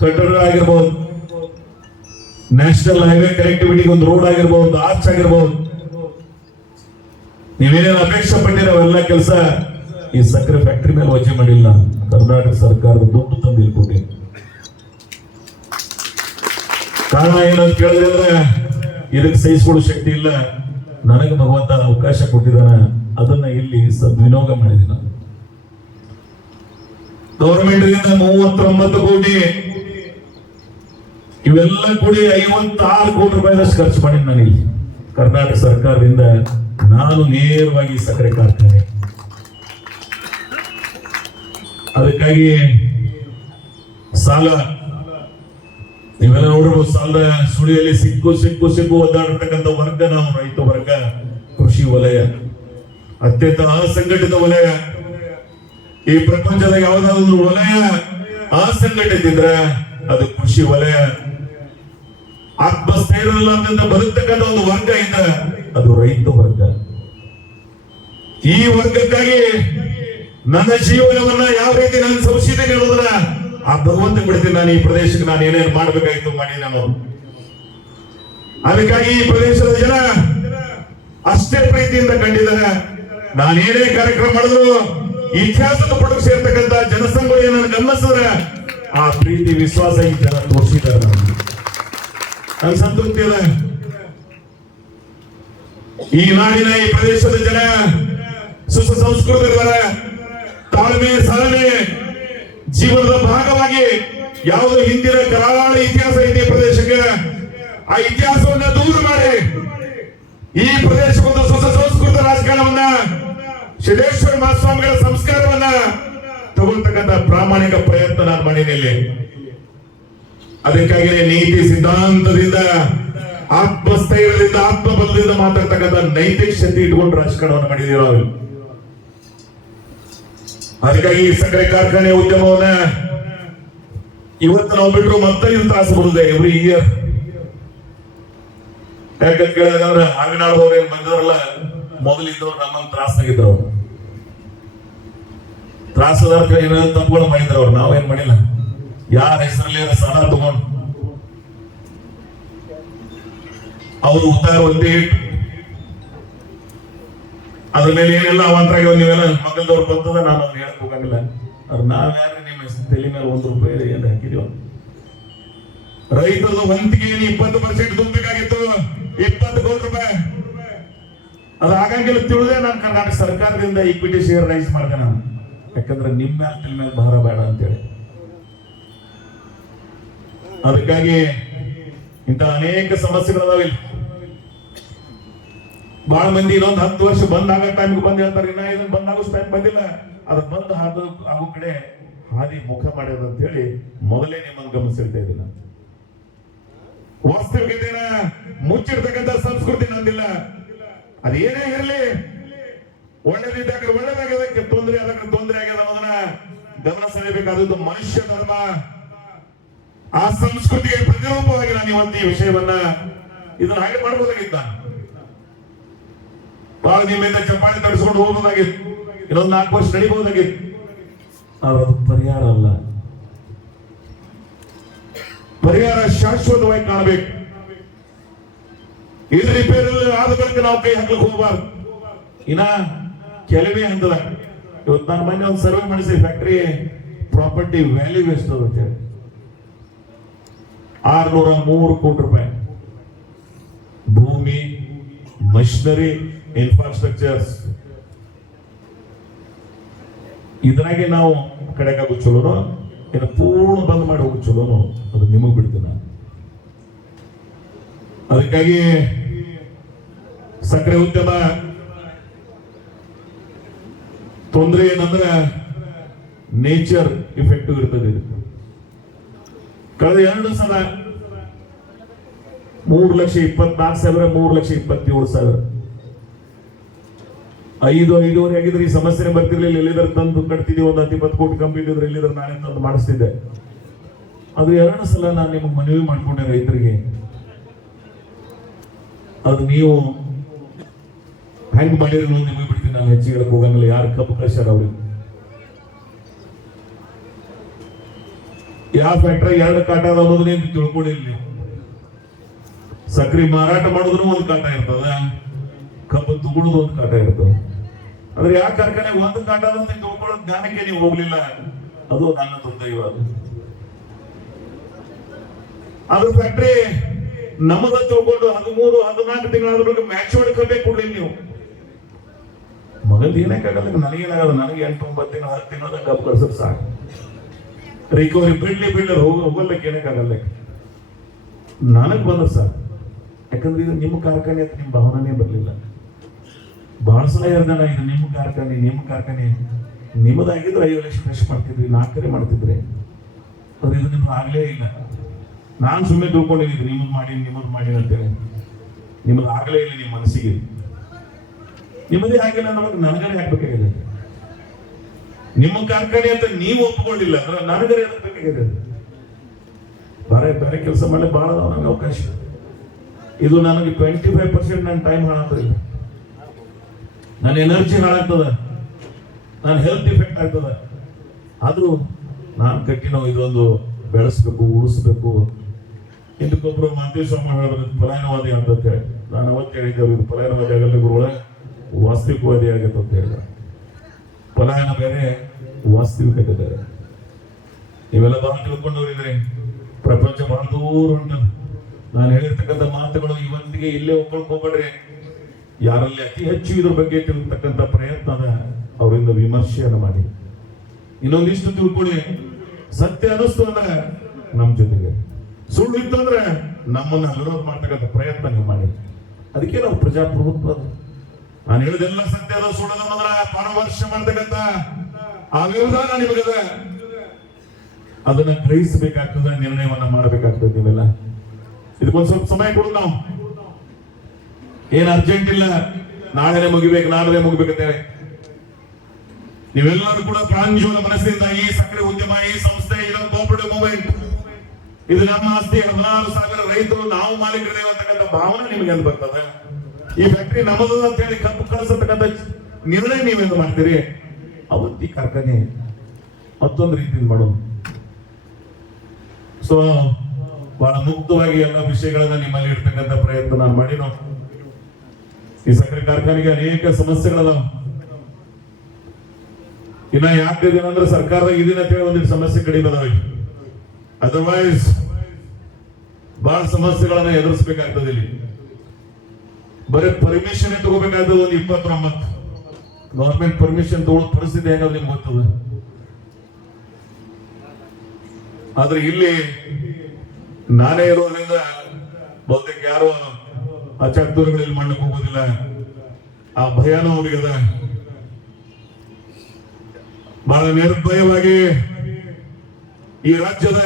ಕಟ್ಟಡಗಳಾಗಿರ್ಬೋದು, ನ್ಯಾಷನಲ್ ಹೈವೇ ಕನೆಕ್ಟಿವಿಟಿಗೆ ಒಂದು ರೋಡ್ ಆಗಿರ್ಬೋದು, ಆರ್ಚ್ ಆಗಿರ್ಬೋದು, ನೀವೇನೇನು ಅಪೇಕ್ಷೆ ಪಟ್ಟಿರೋ ಅವೆಲ್ಲ ಕೆಲಸ ಈ ಸಕ್ಕರೆ ಫ್ಯಾಕ್ಟರಿ ಮೇಲೆ ವಜೆ ಮಾಡಿಲ್ಲ. ಕರ್ನಾಟಕ ಸರ್ಕಾರದ ದುಡ್ಡು ತಂದು ಇಲ್ಲಿ ಕೊಟ್ಟಿ. ಕಾರಣ ಏನಂತ ಕೇಳಿದ್ರೆ ಇದಕ್ಕೆ ಸಹಿಸಿಕೊಳ್ಳೋ ಶಕ್ತಿ ಇಲ್ಲ. ನನಗೆ ಭಗವಂತ ಅವಕಾಶ ಕೊಟ್ಟಿದ್ದಾನ, ಅದನ್ನ ಇಲ್ಲಿ ಸದ್ವಿನಿಯೋಗ ಮಾಡಿದ್ದೀನಿ. ಗವರ್ಮೆಂಟ್ 39 ಕೋಟಿ, ಇವೆಲ್ಲ ಕೂಡಿ 56 ಕೋಟಿ ರೂಪಾಯಿದಷ್ಟು ಖರ್ಚು ಮಾಡಿ ನಾನು ಇಲ್ಲಿ ಕರ್ನಾಟಕ ಸರ್ಕಾರದಿಂದ ನಾನು ನೇರವಾಗಿ ಸಕ್ಕರೆ ಕಾರ್ಖಾನೆ. ಅದಕ್ಕಾಗಿ ಸಾಲ ನೀವೆಲ್ಲ ನೋಡಿರ್ಬೋದು. ಸಾಲದ ಸುಳಿಯಲ್ಲಿ ಸಿಕ್ಕು ಒದ್ದಾಡಿರ್ತಕ್ಕಂಥ ವರ್ಗ ನಾವು ರೈತ ವರ್ಗ. ಕೃಷಿ ವಲಯ ಅತ್ಯಂತ ಅಸಂಘಟಿತ ವಲಯ. ಈ ಪ್ರಪಂಚದ ಯಾವುದಾದ್ರು ವಲಯ ಅಸಂಘಟಿತ ಇದ್ರೆ ಅದು ಕೃಷಿ ವಲಯ. ಆತ್ಮಸ್ಥೈರ್ಯದಿಂದ ಬದುಕ್ತಕ್ಕಂಥ ಒಂದು ವರ್ಗ ಇದ್ರೆ ಅದು ರೈತ ವರ್ಗ. ಈ ವರ್ಗಕ್ಕಾಗಿ ನನ್ನ ಜೀವನವನ್ನ ಯಾವ ರೀತಿ ನಾನು ಸಂಶೋಧನೆ ಹೇಳೋದ್ರ ಆ ಭಗವಂತ ಬಿಡ್ತೀನಿ. ನಾನು ಈ ಪ್ರದೇಶಕ್ಕೆ ನಾನು ಏನೇನು ಮಾಡ್ಬೇಕಾಗಿತ್ತು ಮಾಡಿ ನಾನು. ಅದಕ್ಕಾಗಿ ಈ ಪ್ರದೇಶದ ಜನ ಅಷ್ಟೇ ಪ್ರೀತಿಯಿಂದ ಕಂಡಿದ್ದಾರೆ. ನಾನೇನೇ ಕಾರ್ಯಕ್ರಮ ಮಾಡಿದ್ರು ಇತಿಹಾಸದ ಪುಟಕ್ಕೆ ಸೇರ್ತಕ್ಕಂಥ ಜನಸಂಘಗಳು ಏನನ್ನು ಗಮನಿಸಿದ್ರೆ ಆ ಪ್ರೀತಿ ವಿಶ್ವಾಸ ಈ ಜನ ತೋರಿಸಿದ್ದಾರೆ. ನನ್ನ ಸಂತೃಪ್ತಿ ಇದೆ. ಈ ನಾಡಿನ ಈ ಪ್ರದೇಶದ ಜನ ಸುಸಂಸ್ಕೃತರಿದ್ದಾರೆ. ತಾಳ್ಮೆ ಸಹನೆ ಜೀವನದ ಭಾಗವಾಗಿ ಯಾವುದೋ ಹಿಂದಿನ ಕರಾಳ ಇತಿಹಾಸ ಇದೆ ಈ ಪ್ರದೇಶಕ್ಕೆ. ಆ ಇತಿಹಾಸವನ್ನ ದೂರ ಮಾಡಿ ಈ ಪ್ರದೇಶಕ್ಕೊಂದು ಸುಸಂಸ್ಕೃತ ರಾಜಕಾರಣವನ್ನ, ಸಿದ್ದೇಶ್ವರ ಮಹಾಸ್ವಾಮಿಗಳ ಸಂಸ್ಕಾರವನ್ನ ತಗೊಳ್ತಕ್ಕಂಥ ಪ್ರಾಮಾಣಿಕ ಪ್ರಯತ್ನ ನಾನು ಮಾಡಿದ್ದೀನಿ. ಅದಕ್ಕಾಗಿ ನೀತಿ ಸಿದ್ಧಾಂತದಿಂದ, ಆತ್ಮಸ್ಥೈರ್ಯದಿಂದ, ಆತ್ಮಬಲದಿಂದ ಮಾತಾಡ್ತಕ್ಕಂಥ ನೈತಿಕ ಶಕ್ತಿ ಇಟ್ಕೊಂಡು ರಾಜಕಾರಣವನ್ನು ಮಾಡಿದೀವಿ ನಾವು. ಅದಕ್ಕಾಗಿ ಈ ಸಕ್ಕರೆ ಕಾರ್ಖಾನೆ ಉದ್ಯಮವನ್ನ ಇವತ್ತು ನಾವು ಬಿಟ್ಟರು ಮತ್ತೆ ಇದು ತ್ರಾಸ ಬರುತ್ತದೆ ಎವ್ರಿ ಇಯರ್. ಯಾಕಂತ ಕೇಳಿದ್ರೆ ಹಾವಿನಾಳದವ್ರು ಏನ್ ಬಂದಿದ್ರಲ್ಲ, ಮೊದಲಿದ್ದವ್ರು ನಮ್ಮನ್ನು ತ್ರಾಸಾಗಿದ್ರು. ಅವ್ರು ತ್ರಾಸದಾರ್ಥ ಏನಾದ್ರು ತಪ್ಪುಗಳು ಮಾಡಿದ್ರು. ಅವ್ರು ನಾವೇನ್ ಮಾಡಿಲ್ಲ. ಯಾರ ಹೆಸರಲ್ಲಿ ಸಾಲ ತಗೊಂಡು ಅವರು ಉತ್ತಾರ ಒಂದೇ ಇಟ್ಟು ಅದ್ರ ಮೇಲೆ ಏನೆಲ್ಲ ಅವಾಂತರಾಗಿ ನೀವೆಲ್ಲ ಮಗಲ್ದವ್ರು ಬಂತದ ನಾನು ಅದನ್ನ ಹೇಳಕ್ ಹೋಗಂಗಿಲ್ಲ. ಅವ್ರು ನಾವ್ಯಾರು ನಿಮ್ಮ ತಲೆ ಮೇಲೆ ₹1 ಏನ್ ಹಾಕಿದೀವ. ರೈತರದು ವಂತಿಗೆ 20% ತುಂಬಬೇಕಾಗಿತ್ತು, 20 ಕೋಟಿ ರೂಪಾಯಿ. ಅದು ಆಗಂಗಿಲ್ಲ ತಿಳಿದೆ ನಾನು ಕರ್ನಾಟಕ ಸರ್ಕಾರದಿಂದ ಈಕ್ವಿಟಿ ಶೇರ್ ರೈಸ್ ಮಾಡಿದೆ ನಾನು. ಯಾಕಂದ್ರೆ ನಿಮ್ಮ ತಲೆ ಮೇಲೆ ಭಾರ ಬೇಡ ಅಂತೇಳಿ. ಅದಕ್ಕಾಗಿ ಇಂಥ ಅನೇಕ ಸಮಸ್ಯೆಗಳದಾವ ಇಲ್ಲಿ. ಬಹಳ ಮಂದಿ ಇನ್ನೊಂದು 10 ವರ್ಷ ಬಂದಾಗ ಟೈಮ್ಗೆ ಬಂದ್ ಹೇಳ್ತಾರೆ, ಇನ್ನ ಇದನ್ನ ಬಂದಾಗೋ ಟೈಮ್ ಬಂದಿಲ್ಲ, ಅದ್ರ ಬಂದು ಆಗೋ ಕಡೆ ಹಾದಿ ಮುಖ ಮಾಡ್ಯದ ಅಂತ ಹೇಳಿ ಮೊದಲೇ ನಿಮ್ಮನ್ನು ಗಮನಿಸಿರ್ತಾ ಇದ್ದೀನಿ. ವಾಸ್ತವಿಕತೆನ ಮುಚ್ಚಿರ್ತಕ್ಕಂಥ ಸಂಸ್ಕೃತಿ ನಂದಿಲ್ಲ. ಅದೇನೇ ಇರಲಿ, ಒಳ್ಳೇದಿದ್ದಾಗ ಒಳ್ಳೇದಾಗದಕ್ಕೆ, ತೊಂದರೆ ಆದಾಗ ತೊಂದರೆ ಆಗ್ಯದ ಅನ್ನೋದನ್ನ ಗಮನ ಸೆಳೆಯಬೇಕಾದದ್ದು ಮನುಷ್ಯ ಧರ್ಮ. ಆ ಸಂಸ್ಕೃತಿಗೆ ಪ್ರತಿರೂಪವಾಗಿ ನಾನು ಇವತ್ತು ಈ ವಿಷಯವನ್ನ ಇದನ್ನ ಹಾಗೆ ಮಾಡಬಹುದಾಗಿದ್ದ. ಬಹಳ ನಿಮ್ಮಿಂದ ಚಪ್ಪಾಳೆ ತರಿಸ್ಕೊಂಡು ಹೋಗಬಹುದಾಗಿತ್ತು, ಇನ್ನೊಂದು 4 ವರ್ಷ ನಡೀಬಹುದಾಗಿತ್ತು. ಆದ್ರೆ ಅದು ಪರಿಹಾರ ಅಲ್ಲ. ಪರಿಹಾರ ಶಾಶ್ವತವಾಗಿ ಕಾಣಬೇಕು. ಇದು ರಿಪೇರಿ ಆದ ಬಳಿಕ ನಾವು ಕೈ ಹಾಕ್ಲಿಕ್ಕೆ ಹೋಗಬಾರ್ದು. ಇನ್ನ ಕೆಲವೇ ಹಂತದ ಇವತ್ತು ನಾನು ಮೊನ್ನೆ ಒಂದು ಸರ್ವೆ ಮಾಡಿಸಿ, ಫ್ಯಾಕ್ಟರಿ ಪ್ರಾಪರ್ಟಿ ವ್ಯಾಲ್ಯೂ ಎಷ್ಟು ಅಂತ ಹೇಳಿ ₹603 ಕೋಟಿ ರೂಪಾಯಿ. ಭೂಮಿ, ಮಷಿನರಿ, ಇನ್ಫ್ರಾಸ್ಟ್ರಕ್ಚರ್ಸ್. ಇದ್ರಾಗೆ ನಾವು ಕಡೆಗಾಗೋ ಚಲೋನೋ ಇನ್ನು ಪೂರ್ಣ ಬಂದ್ ಮಾಡಿ ಹೋಗೋ ಚಲೋನೋ ಅದು ನಿಮಗ್ ಬಿಡ್ತೀನಿ. ಅದಕ್ಕಾಗಿ ಸಕ್ಕರೆ ಉದ್ಯಮ ತೊಂದರೆ ಏನಂದ್ರೆ ನೇಚರ್ ಇಫೆಕ್ಟ್ ಇರ್ತದೆ. ಕಳೆದ 2 ಸಲ 3,24,000, 3,27,000, 5-5.5 ಆಗಿದ್ರೆ ಈ ಸಮಸ್ಯೆ ಬರ್ತಿರ್ಲಿಲ್ಲ. ಎಲ್ಲಿದ್ದಾರೆ ತಂದು ಕಟ್ತಿದ್ದೀವಿ, ಒಂದು 10 ಕೋಟಿ ಕಂಪನಿ ಇದ್ರೆ ಎಲ್ಲಿದ್ರೆ ನಾನೇ ತಂದು ಮಾಡಿಸ್ತಿದ್ದೆ. ಅದು 2 ಸಲ ನಾನು ನಿಮಗೆ ಮನವಿ ಮಾಡ್ಕೊಂಡೆ ರೈತರಿಗೆ. ಅದು ನೀವು ಹೆಂಗ್ ಮಾಡಿರಿ ನಿಮಗೆ ಬಿಡ್ತೀನಿ, ನಾನು ಹೆಚ್ಚಿಗೆ ಹೇಳಕ್ ಹೋಗಂಗಿಲ್ಲ. ಯಾರು ಕಬ್ಬು ಕಳ್ಸ್ಯಾರ ಅವ್ರಿಗೆ, ಯಾವ ಫ್ಯಾಕ್ಟ್ರಿ 2 ಕಾಟ ಅನ್ನೋದನ್ನ ತಿಳ್ಕೊಂಡಿಲ್ಲ. ಸಕ್ರಿ ಮಾರಾಟ ಮಾಡೋದ್ರು ಒಂದು ಕಾಟ ಇರ್ತದ, ಕಬ್ಬು ತಗೊಳ್ಳೋದು ಒಂದು ಕಾಟ ಇರ್ತದೆ. ಆದ್ರೆ ಯಾವ ಕಾರ್ಖಾನೆ ಒಂದು ಕಾಟ ಅಂತ ತಿಳ್ಕೊಳ್ಳೋ ಜ್ಞಾನಕ್ಕೆ ನೀವು ಹೋಗ್ಲಿಲ್ಲ. ಅದು ನನ್ನ ದುರ್ದೈವ. ಅದು ಫ್ಯಾಕ್ಟ್ರಿ ನಮಗ ತಿಳ್ಕೊಂಡು 13-14 ತಿಂಗಳಾದ್ರೂ ಮ್ಯಾಚೂರ್ಡ್ ಕಬ್ಬೆ ಕೊಡ್ಲಿಲ್ಲ ನೀವು. ಮಗದ್ ಏನಕ್ಕಾಗಲ್ಲ, ನನಗೇನಾಗಲ್ಲ. ನನಗೆ 8-9 ತಿಂಗಳು 10 ತಿಂಗಳ ಕಬ್ಬು ಕಳ್ಸಕ್ ಸಾಕು. ರಿಕವರಿ ಬಿಡ್ಲಿ ಹೋಗಲ್ಲಕ್ಕೆ ಏನಕ್ಕಾಗಲ್ಲ. ನನಗ್ ಬಂದ್ರೆ ಸಾಕು. ಯಾಕಂದ್ರೆ ಇದು ನಿಮ್ಮ ಕಾರ್ಖಾನೆ ಅಂತ ನಿಮ್ಮ ಭಾವನೆ ಬರಲಿಲ್ಲ. ಬಹಳ ಸಲ ಹೇಳ್ದಾನ, ಇದು ನಿಮ್ಮ ಕಾರ್ಖಾನೆ ನಿಮ್ಮದಾಗಿದ್ರೆ 5 ಲಕ್ಷ ಖರ್ಚು ಮಾಡ್ತಿದ್ರಿ, 4 ಮಾಡ್ತಿದ್ರಿ. ಅದು ಇದು ನಿಮ್ದು ಆಗ್ಲೇ ಇಲ್ಲ. ನಾನು ಸುಮ್ಮನೆ ತಿಳ್ಕೊಂಡಿದ್ದೀನಿ ನಿಮ್ಮದು ಮಾಡಿ ಅಂತೇಳಿ. ನಿಮ್ಮದು ಆಗ್ಲೇ ಇಲ್ಲ. ನಿಮ್ಮ ಮನಸ್ಸಿಗೆ ನಿಮ್ಮದೇ ಆಗಿಲ್ಲ ಅನ್ನೋದು ನನಗರೆ ಹಾಕ್ಬೇಕಾಗಿದೆ. ನಿಮ್ಮ ಕಾರ್ಖಾನೆ ಅಂತ ನೀವು ಒಪ್ಪಿಕೊಂಡಿಲ್ಲ ಅಂದ್ರೆ ನನಗರೆ ಬೇಕಾಗಿದೆ. ಬೇರೆ ಕೆಲಸ ಮಾಡಲಿ ಬಹಳ ನನಗೆ ಅವಕಾಶ. ಇದು ನನಗೆ 25% ನನ್ನ ಟೈಮ್ ಹಾಳಾಗ್ತದೆ, ನನ್ನ ಎನರ್ಜಿ ಹಾಳಾಗ್ತದ, ನನ್ನ ಹೆಲ್ತ್ ಇಫೆಕ್ಟ್ ಆಗ್ತದ. ಆದ್ರೂ ನಾನು ಕಟ್ಟಿನೋ ಇದೊಂದು ಬೆಳೆಸ್ಬೇಕು, ಉಳಿಸ್ಬೇಕು. ಇದಕ್ಕೊಬ್ರು ಮಾಂತೇಶ್ವರ ಹೇಳಿದ್ರೆ ಪಲಾಯನವಾದಿ ಅಂತ ಹೇಳಿ ನಾನು ಅವತ್ತು ಹೇಳಿದ್ದೇವೆ. ಇದು ಪಲಾಯನವಾದಿ ಆಗಲ್ಲ ಗುರುಗಳ, ವಾಸ್ತವಿಕವಾದಿ ಆಗತ್ತೆ ಅಂತ ಹೇಳಿದ. ಪಲಾಯನ ಬೇರೆ, ವಾಸ್ತವಿಕತೆ ಬೇರೆ. ನೀವೆಲ್ಲ ಬಹಳ ತಿಳ್ಕೊಂಡವ್ರಿದ್ರಿ. ಪ್ರಪಂಚ ಬಹಳ ದೂರ ಉಂಟು. ನಾನು ಹೇಳಿರ್ತಕ್ಕಂಥ ಮಾತುಗಳು ಇವತ್ತಿಗೆ ಇಲ್ಲೇ ಒಪ್ಕೊಳ್ಕೊಬೇಡ್ರಿ. ಯಾರಲ್ಲಿ ಅತಿ ಹೆಚ್ಚು ಇದ್ರ ಬಗ್ಗೆ ತಿಳ್ತಕ್ಕಂಥ ಪ್ರಯತ್ನ ಅದ, ಅವರಿಂದ ವಿಮರ್ಶೆಯನ್ನು ಮಾಡಿ ಇನ್ನೊಂದಿಷ್ಟು ತಿಳ್ಕೊಳ್ಳಿ. ಸತ್ಯ ಅನ್ನಿಸ್ತು ಅಂದ್ರೆ ನಮ್ಮ ಜೊತೆಗೆ, ಸುಳ್ಳು ಇತ್ತು ಅಂದ್ರೆ ನಮ್ಮನ್ನ ವಿರೋಧ ಮಾಡ್ತಕ್ಕಂಥ ಪ್ರಯತ್ನ ನೀವು ಮಾಡಿ. ಅದಕ್ಕೆ ನಾವು ಪ್ರಜಾಪ್ರಭುತ್ವ. ನಾನು ಹೇಳಿದೆಲ್ಲ ಸತ್ಯ ಅದ, ಸುಳ್ಳದ ಅಂದ್ರೆ ಪರಾಮರ್ಶೆ ಮಾಡ್ತಕ್ಕಂಥ ಆ ವ್ಯವಧಾನ ನಿಮಗದ. ಅದನ್ನ ಗ್ರಹಿಸಬೇಕಾಗ್ತದೆ, ನಿರ್ಣಯವನ್ನ ಮಾಡಬೇಕಾಗ್ತದೆ. ನೀವೆಲ್ಲ ಇದಕ್ಕೊಂದು ಸ್ವಲ್ಪ ಸಮಯ ಕೊಡು. ನಾವು ಏನ್ ಅರ್ಜೆಂಟ್ ಇಲ್ಲ, ನಾಳೆನೆ ಮುಗಿಬೇಕಂತೇಳಿ ನೀವೆಲ್ಲರೂ ಕೂಡ ಪ್ರಾಂಜೂಲ ಮನಸ್ಸಿಂದ ಈ ಸಕ್ಕರೆ ಉದ್ಯಮ, ಈ ಸಂಸ್ಥೆ, ಇದೊಂದು ಕೋಆಪರೇಟಿವ್ ಮೂವ್ಮೆಂಟ್, ಇದು ನಮ್ಮ ಆಸ್ತಿ, 16,000 ರೈತರು ನಾವು ಮಾಲೀಕರಿದ್ದೇವೆ ಅಂತಕ್ಕಂಥ ಭಾವನೆ ನಿಮಗೆ ಅಂತ ಬರ್ತದೆ. ಈ ಫ್ಯಾಕ್ಟ್ರಿ ನಮ್ಮದು ಅಂತ ಹೇಳಿ ಕಬ್ಬು ಕಳಿಸತಕ್ಕಂಥ ನಿರ್ಣಯ ನೀವೆಂದು ಮಾಡ್ತೀರಿ. ಅವತ್ತಿ ಕಾರ್ಖಾನೆ ಮತ್ತೊಂದು ರೀತಿಯಿಂದ ಮಾಡೋದು. ಸೊ ಬಹಳ ಮುಕ್ತವಾಗಿ ಎಲ್ಲ ವಿಷಯಗಳನ್ನ ನಿಮ್ಮಲ್ಲಿ ಇಡ್ತಕ್ಕಂಥ ಪ್ರಯತ್ನ ನಾನು ಮಾಡಿನೋ. ಈ ಸಕ್ಕರೆ ಕಾರ್ಖಾನೆಗೆ ಅನೇಕ ಸಮಸ್ಯೆಗಳದಾವ. ಇನ್ನ ಯಾಕೆ ಅಂದ್ರೆ ಸರ್ಕಾರದ ಇದನ್ನ ಹೇಳಿ ಒಂದಿಷ್ಟು ಸಮಸ್ಯೆ ಕಡಿಮೆ ಅದಾವ. ಅದರ್ವೈಸ್ ಬಹಳ ಸಮಸ್ಯೆಗಳನ್ನ ಎದುರಿಸಬೇಕಾಗ್ತದೆ. ಇಲ್ಲಿ ಬರೀ ಪರ್ಮಿಷನ್ ತಗೋಬೇಕಾಗ್ತದೆ. ಒಂದು 29 ಗವರ್ಮೆಂಟ್ ಪರ್ಮಿಷನ್ ತಗೊಳ್ಳೋ ಪರಿಸ್ಥಿತಿ ಹೆಂಗ ನಿಮ್ಗೆ ಗೊತ್ತದ. ಆದ್ರೆ ಇಲ್ಲಿ ನಾನೇ ಇರೋದ್ರಿಂದ ಬಹುತೇಕ ಯಾರು ಆ ಚಟ್ಟೂರುಗಳಲ್ಲಿ ಮಾಡಕ್ಕೆ ಹೋಗೋದಿಲ್ಲ. ಆ ಭಯನೂ ಅವರಿಗದ. ಬಹಳ ನಿರ್ಭಯವಾಗಿ ಈ ರಾಜ್ಯದ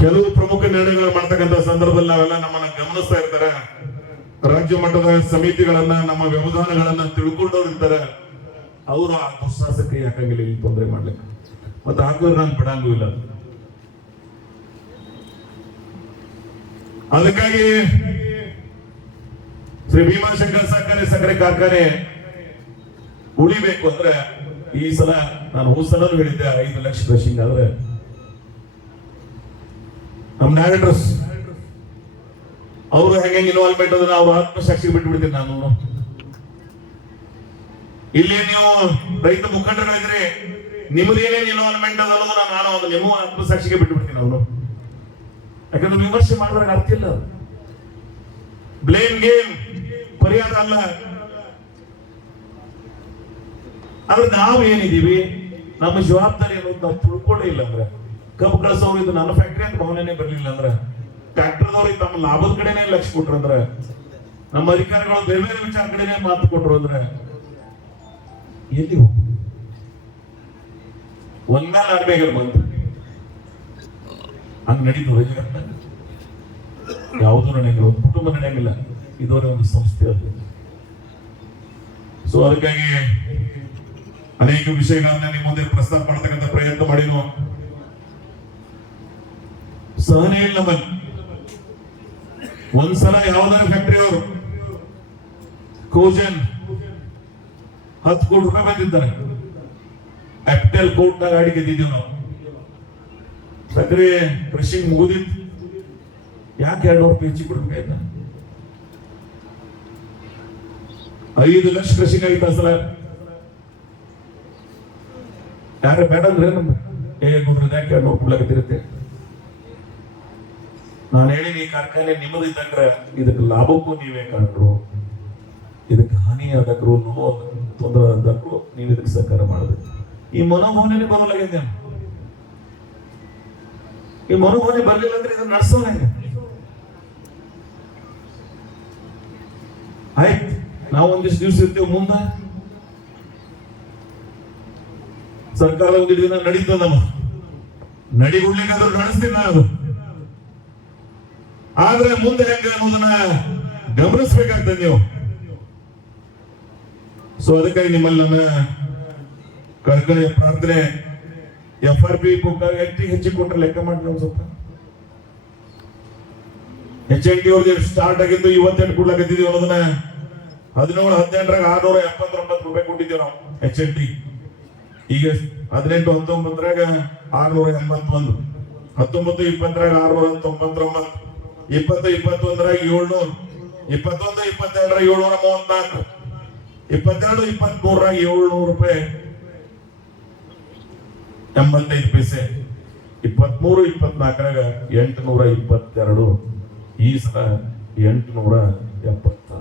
ಕೆಲವು ಪ್ರಮುಖ ನಿರ್ಣಯಗಳು ಮಾಡ್ತಕ್ಕಂಥ ಸಂದರ್ಭದಲ್ಲಿ ನಾವೆಲ್ಲ ನಮ್ಮನ್ನ ಗಮನಿಸ್ತಾ ಇರ್ತಾರೆ. ರಾಜ್ಯ ಮಟ್ಟದ ಸಮಿತಿಗಳನ್ನ, ನಮ್ಮ ವ್ಯವಧಾನಗಳನ್ನ ತಿಳ್ಕೊಂಡವ್ರು ಇರ್ತಾರೆ. ಅವರು ಆ ದುಸ್ಸಾಹಸಕ್ಕೆ ಯಾಕಾಗಿಲ್ಲ ಇಲ್ಲಿ ತೊಂದರೆ ಮಾಡ್ಲಿಕ್ಕೆ. ಮತ್ತೆ ಹಾಕಿದ್ರೆ ನಾನು ಬಿಡಂಗೂ ಇಲ್ಲ. ಅದಕ್ಕಾಗಿ ಶ್ರೀ ಭೀಮಾಶಂಕರ ಸಕ್ಕರೆ ಕಾರ್ಖಾನೆ ಉಳಿಬೇಕು ಅಂದ್ರೆ ಈ ಸಲ ನಾನು ಹೋದ ಸಲ ಹೇಳಿದ್ದೆ 5 ಲಕ್ಷ ಕ್ರಶಿಂಗ್ ಆದ್ರೆ ನಮ್ಮ ಡೈರೆಕ್ಟರ್ಸ್ ಅವರು ಹೆಂಗೆ ಇನ್ವಾಲ್ವ್ಮೆಂಟ್ ಅದನ್ನ ಅವ್ರ ಆತ್ಮಸಾಕ್ಷಿ ಬಿಟ್ಬಿಡ್ತೀನಿ ನಾನು. ಇಲ್ಲಿ ನೀವು ರೈತ ಮುಖಂಡಗಳಿದ್ರೆ ನಿಮ್ಮದೇನೇನು ಇನ್ವಾಲ್ವ್ಮೆಂಟ್ ಅದ ಅನ್ನೋದು ನಾನು ನಿಮ್ಮ ಆತ್ಮಸಾಕ್ಷಿಗೆ ಬಿಟ್ಬಿಡ್ತೀನಿ ಅವನು. ಯಾಕಂದ್ರೆ ವಿಮರ್ಶೆ ಮಾಡಿದ್ರೆ ಅರ್ಥ ಇಲ್ಲ. ಬ್ಲೇಮ್ ಗೇಮ್ ಪರಿಹಾರ ಅಲ್ಲ. ಆದ್ರೆ ನಾವು ಏನಿದೀವಿ, ನಮ್ಮ ಜವಾಬ್ದಾರಿ ಅನ್ನೋದು ನಾವು ತಿಳ್ಕೊಳ್ಳೇ ಇಲ್ಲ ಅಂದ್ರೆ, ಕಬ್ಬು ಕಳಿಸೋರು ಇದು ನನ್ನ ಫ್ಯಾಕ್ಟ್ರಿ ಅಂತ ಭಾವನೆ ಬರಲಿಲ್ಲ ಅಂದ್ರೆ ಟ್ರ್ಯಾಕ್ಟರ್ದವ್ರಿಗೆ ತಮ್ಮ ಲಾಭದ ಕಡೆನೇ ಲಕ್ಷ್ಯ ಕೊಟ್ರು ಅಂದ್ರೆ, ನಮ್ಮ ಅಧಿಕಾರಿಗಳು ಬೇರೆ ಬೇರೆ ವಿಚಾರ ಕಡೆನೇ ಮಾತು ಕೊಟ್ರು ಅಂದ್ರೆ ಎಲ್ಲಿ ಹೋಗ ಒಂದ್ಮೇಲೆ ಆಡ್ಬೇಕಾದ್ರೆ ಬಂತು ಹಂಗ್ ನಡೀತದೆ ಜಗತ್ತ. ಯಾವುದೂ ನಡೆಯಂಗಿಲ್ಲ, ಒಂದು ಕುಟುಂಬ ನಡೆಯಂಗಿಲ್ಲ, ಇದವರೆ ಒಂದು ಸಂಸ್ಥೆ ಅದು. ಸೊ ಅದಕ್ಕಾಗಿ ಅನೇಕ ವಿಷಯಗಳನ್ನ ನಿಮ್ಮ ಮುಂದೆ ಪ್ರಸ್ತಾಪ ಮಾಡತಕ್ಕಂಥ ಪ್ರಯತ್ನ ಮಾಡಿದ್ವು. ಸಹನೆ ಇಲ್ಲ ನಮ್ಮಲ್ಲಿ. ಒಂದ್ಸಲ ಯಾವ್ದಾರ ಫ್ಯಾಕ್ಟರಿ ಅವರು ಕೋಜನ್ 10 ಕೋಟಿ ರೂಪಾಯಿ ಬಂದಿದ್ದಾರೆ, ಅಪ್ಟೆಲ್ ಕೋರ್ಟ್ ನಾಗ ಗಾಡಿ ಗೆದ್ದಿದ್ದೀವಿ ನಾವು. ಸಕ್ಕರೆ ಕೃಷಿ ಮುಗುದಿತ್ತು, ಯಾಕೆ 200 ರೂಪಾಯಿ ಹೆಚ್ಚಿಗೆ ಕೊಡ್ಬೇಕಾಯ್ತ? 5 ಲಕ್ಷ ಕೃಷಿಗಾಗಿತ್ತು ಆ ಸಲ. ಯಾರು ಬೇಡ ಅಂದ್ರೆ ನೋಡ್ರಿ ಯಾಕೆ 200 ಕೊಡ್ಲಾಕತ್ತಿರುತ್ತೆ. ನಾನು ಹೇಳಿನಿ, ಈ ಕಾರ್ಖಾನೆ ನಿಮ್ಮದು ಇದ್ದಂಗ್ರೆ ಇದಕ್ಕೆ ಲಾಭಕ್ಕೂ ನೀವೇ ಕಾರಣರು, ಇದಕ್ಕೆ ಹಾನಿ ಆದಕ್ರು ನೋವು ತೊಂದರೆ ಆದಕ್ರು ನೀವು ಇದಕ್ಕೆ ಸಹಕಾರ ಮಾಡಬೇಕು. ಈ ಮನೋಭಾವನೆ ಬರೋಲಾಗಿದೆ. ಈ ಮನೋಭಾವನೆ ಬರ್ಲಿಲ್ಲ ಅಂದ್ರೆ ಇದನ್ನ ನಡೆಸೋಣ. ಆಯ್ತು, ನಾವು ಒಂದಿಷ್ಟು ದಿವಸ ಇರ್ತೀವಿ, ಮುಂದೆ ಸರ್ಕಾರ ಒಂದಿಷ್ಟು ದಿನ ನಡೀತದ, ನಮ್ಮ ನಡಿಗುಡ್ಲಿಕ್ಕಾದ್ರೂ ನಡೆಸ್ತೀನಿ ನಾನು. ಆದ್ರೆ ಮುಂದೆ ಹೆಂಗ ಅನ್ನೋದನ್ನ ಗಮನಿಸ್ಬೇಕಾಗ್ತದೆ ನೀವು. ಸೊ ಅದಕ್ಕಾಗಿ ನಿಮ್ಮಲ್ಲಿ ನನ್ನ ಕಳ್ಕಳಿಯ ಪ್ರಾರ್ಥನೆ, FRP ಹೆಚ್ಚಿಗೆ ಕೊಟ್ಟರೆ ಲೆಕ್ಕ ಮಾಡಿ ನಾವು ಸ್ವಲ್ಪ. HNT ಅವ್ರದ್ದು ಸ್ಟಾರ್ಟ್ ಆಗಿದ್ದು 28 ಕೊಡ್ಲಾಕತ್ತಿದೀವಿ ಅನ್ನೋದನ್ನ 17-18ರಾಗ 679 ರೂಪಾಯಿ ಕೊಟ್ಟಿದ್ದೀವಿ ನಾವು HNT. ಈಗ 18-19ರಾಗ 681, 19-20ರಾಗ 699, 20-21ರಾಗ 700, 21-22ರಾಗ 734, 22-23ರಾಗ 700 ರೂಪಾಯಿ 85 ಪೈಸೆ, 23-24ರಾಗ 822, ಈ ಸಲ 876.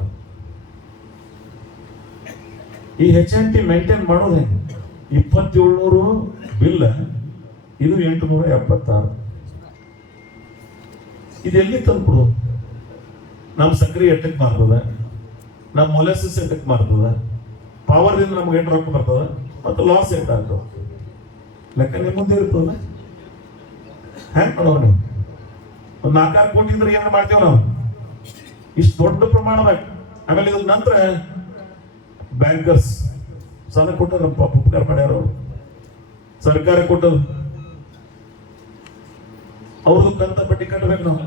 ಈ HNT ಮೇಂಟೈನ್ ಮಾಡೋದು ಹೆಂಗೆ? 2700 ಬಿಲ್, ಇದು 876. ಇದೆಲ್ಲಿ ತಂದ್ಕೊಡು? ನಮ್ಮ ಸಕ್ಕರೆ ಎಟ್ಟಕ್ಕೆ ಮಾರ್ತದ, ನಮ್ಮ ಮೊಲೆಸಸ್ ಎಟ್ಟಕ್ಕೆ ಮಾರ್ತದ, ಪವರ್ದಿಂದ ನಮ್ಗೆ 8 ರೊಕ್ಕ ಬರ್ತದ, ಮತ್ತು ಲಾಸ್ ಎಷ್ಟಾಗ್ತದ ಲೆಕ್ಕ ನಿಮ್ಮ ಮುಂದೆ ಇರ್ತದ. ಹ್ಯಾಂಗ್ ಮಾಡೋರು ನೀವು? ಒಂದು 4 ಕೋಟಿ ಇದ್ರೆ ಏನು ಮಾಡ್ತೇವೆ ನಾವು? ಇಷ್ಟು ದೊಡ್ಡ ಪ್ರಮಾಣದಾಗ. ಆಮೇಲೆ ಇದ್ರ ನಂತರ ಬ್ಯಾಂಕರ್ಸ್ ಸಾಲ ಕೊಟ್ಟರು, ನಮ್ಮ ಪಾಪ ಉಪಕಾರ ಮಾಡ್ಯಾರ ಅವರು, ಸರ್ಕಾರ ಕೊಟ್ಟದು, ಅವ್ರದ್ದು ಕಂತ ಬಡ್ಡಿ ಕಟ್ಟಬೇಕು ನಾವು.